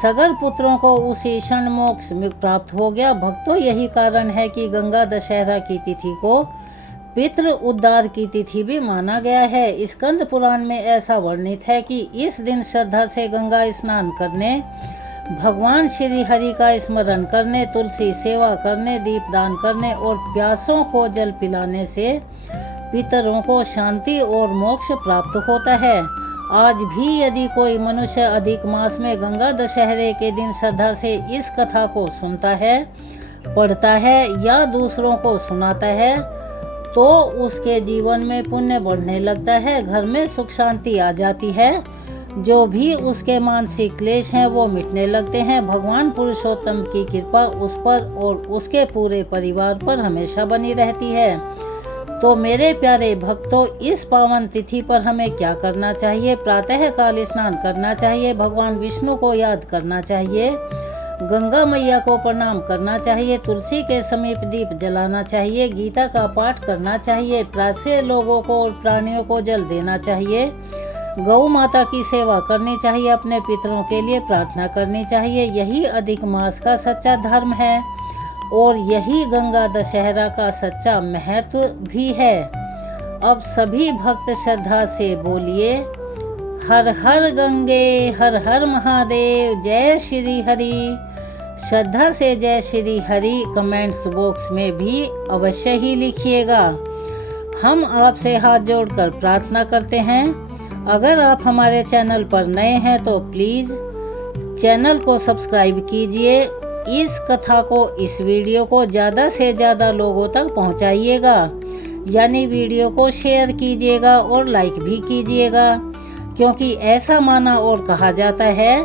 सगर पुत्रों को उसी क्षण मोक्ष प्राप्त हो गया। भक्तों, यही कारण है कि गंगा दशहरा की तिथि को पितृ उद्धार की तिथि भी माना गया है। स्कंद पुराण में ऐसा वर्णित है कि इस दिन श्रद्धा से गंगा स्नान करने, भगवान श्री हरि का स्मरण करने, तुलसी सेवा करने, दीपदान करने और प्यासों को जल पिलाने से पितरों को शांति और मोक्ष प्राप्त होता है। आज भी यदि कोई मनुष्य अधिक मास में गंगा दशहरे के दिन श्रद्धा से इस कथा को सुनता है, पढ़ता है या दूसरों को सुनाता है तो उसके जीवन में पुण्य बढ़ने लगता है, घर में सुख शांति आ जाती है। जो भी उसके मानसिक क्लेश हैं वो मिटने लगते हैं। भगवान पुरुषोत्तम की कृपा उस पर और उसके पूरे परिवार पर हमेशा बनी रहती है। तो मेरे प्यारे भक्तों, इस पावन तिथि पर हमें क्या करना चाहिए? प्रातः काल स्नान करना चाहिए, भगवान विष्णु को याद करना चाहिए, गंगा मैया को प्रणाम करना चाहिए, तुलसी के समीप दीप जलाना चाहिए, गीता का पाठ करना चाहिए, प्यासे लोगों को और प्राणियों को जल देना चाहिए, गौ माता की सेवा करनी चाहिए, अपने पितरों के लिए प्रार्थना करनी चाहिए। यही अधिक मास का सच्चा धर्म है और यही गंगा दशहरा का सच्चा महत्व भी है। अब सभी भक्त श्रद्धा से बोलिए, हर हर गंगे, हर हर महादेव, जय श्री हरि। श्रद्धा से जय श्री हरि कमेंट्स बॉक्स में भी अवश्य ही लिखिएगा। हम आपसे हाथ जोड़कर प्रार्थना करते हैं। अगर आप हमारे चैनल पर नए हैं तो प्लीज़ चैनल को सब्सक्राइब कीजिए। इस कथा को, इस वीडियो को ज़्यादा से ज़्यादा लोगों तक पहुंचाइएगा, यानी वीडियो को शेयर कीजिएगा और लाइक भी कीजिएगा, क्योंकि ऐसा माना और कहा जाता है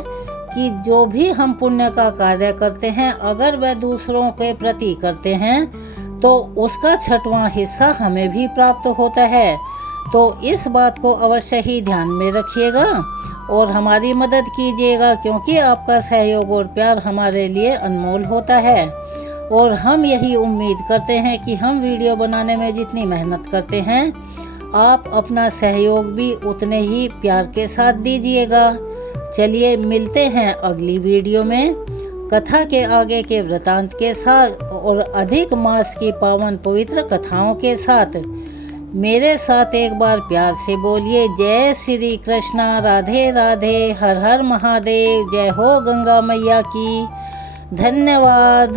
कि जो भी हम पुण्य का कार्य करते हैं, अगर वह दूसरों के प्रति करते हैं तो उसका 6वां हिस्सा हमें भी प्राप्त होता है। तो इस बात को अवश्य ही ध्यान में रखिएगा और हमारी मदद कीजिएगा, क्योंकि आपका सहयोग और प्यार हमारे लिए अनमोल होता है। और हम यही उम्मीद करते हैं कि हम वीडियो बनाने में जितनी मेहनत करते हैं, आप अपना सहयोग भी उतने ही प्यार के साथ दीजिएगा। चलिए मिलते हैं अगली वीडियो में कथा के आगे के वृतांत के साथ और अधिक मास की पावन पवित्र कथाओं के साथ। मेरे साथ एक बार प्यार से बोलिए, जय श्री कृष्णा, राधे राधे, हर हर महादेव, जय हो गंगा मैया की। धन्यवाद।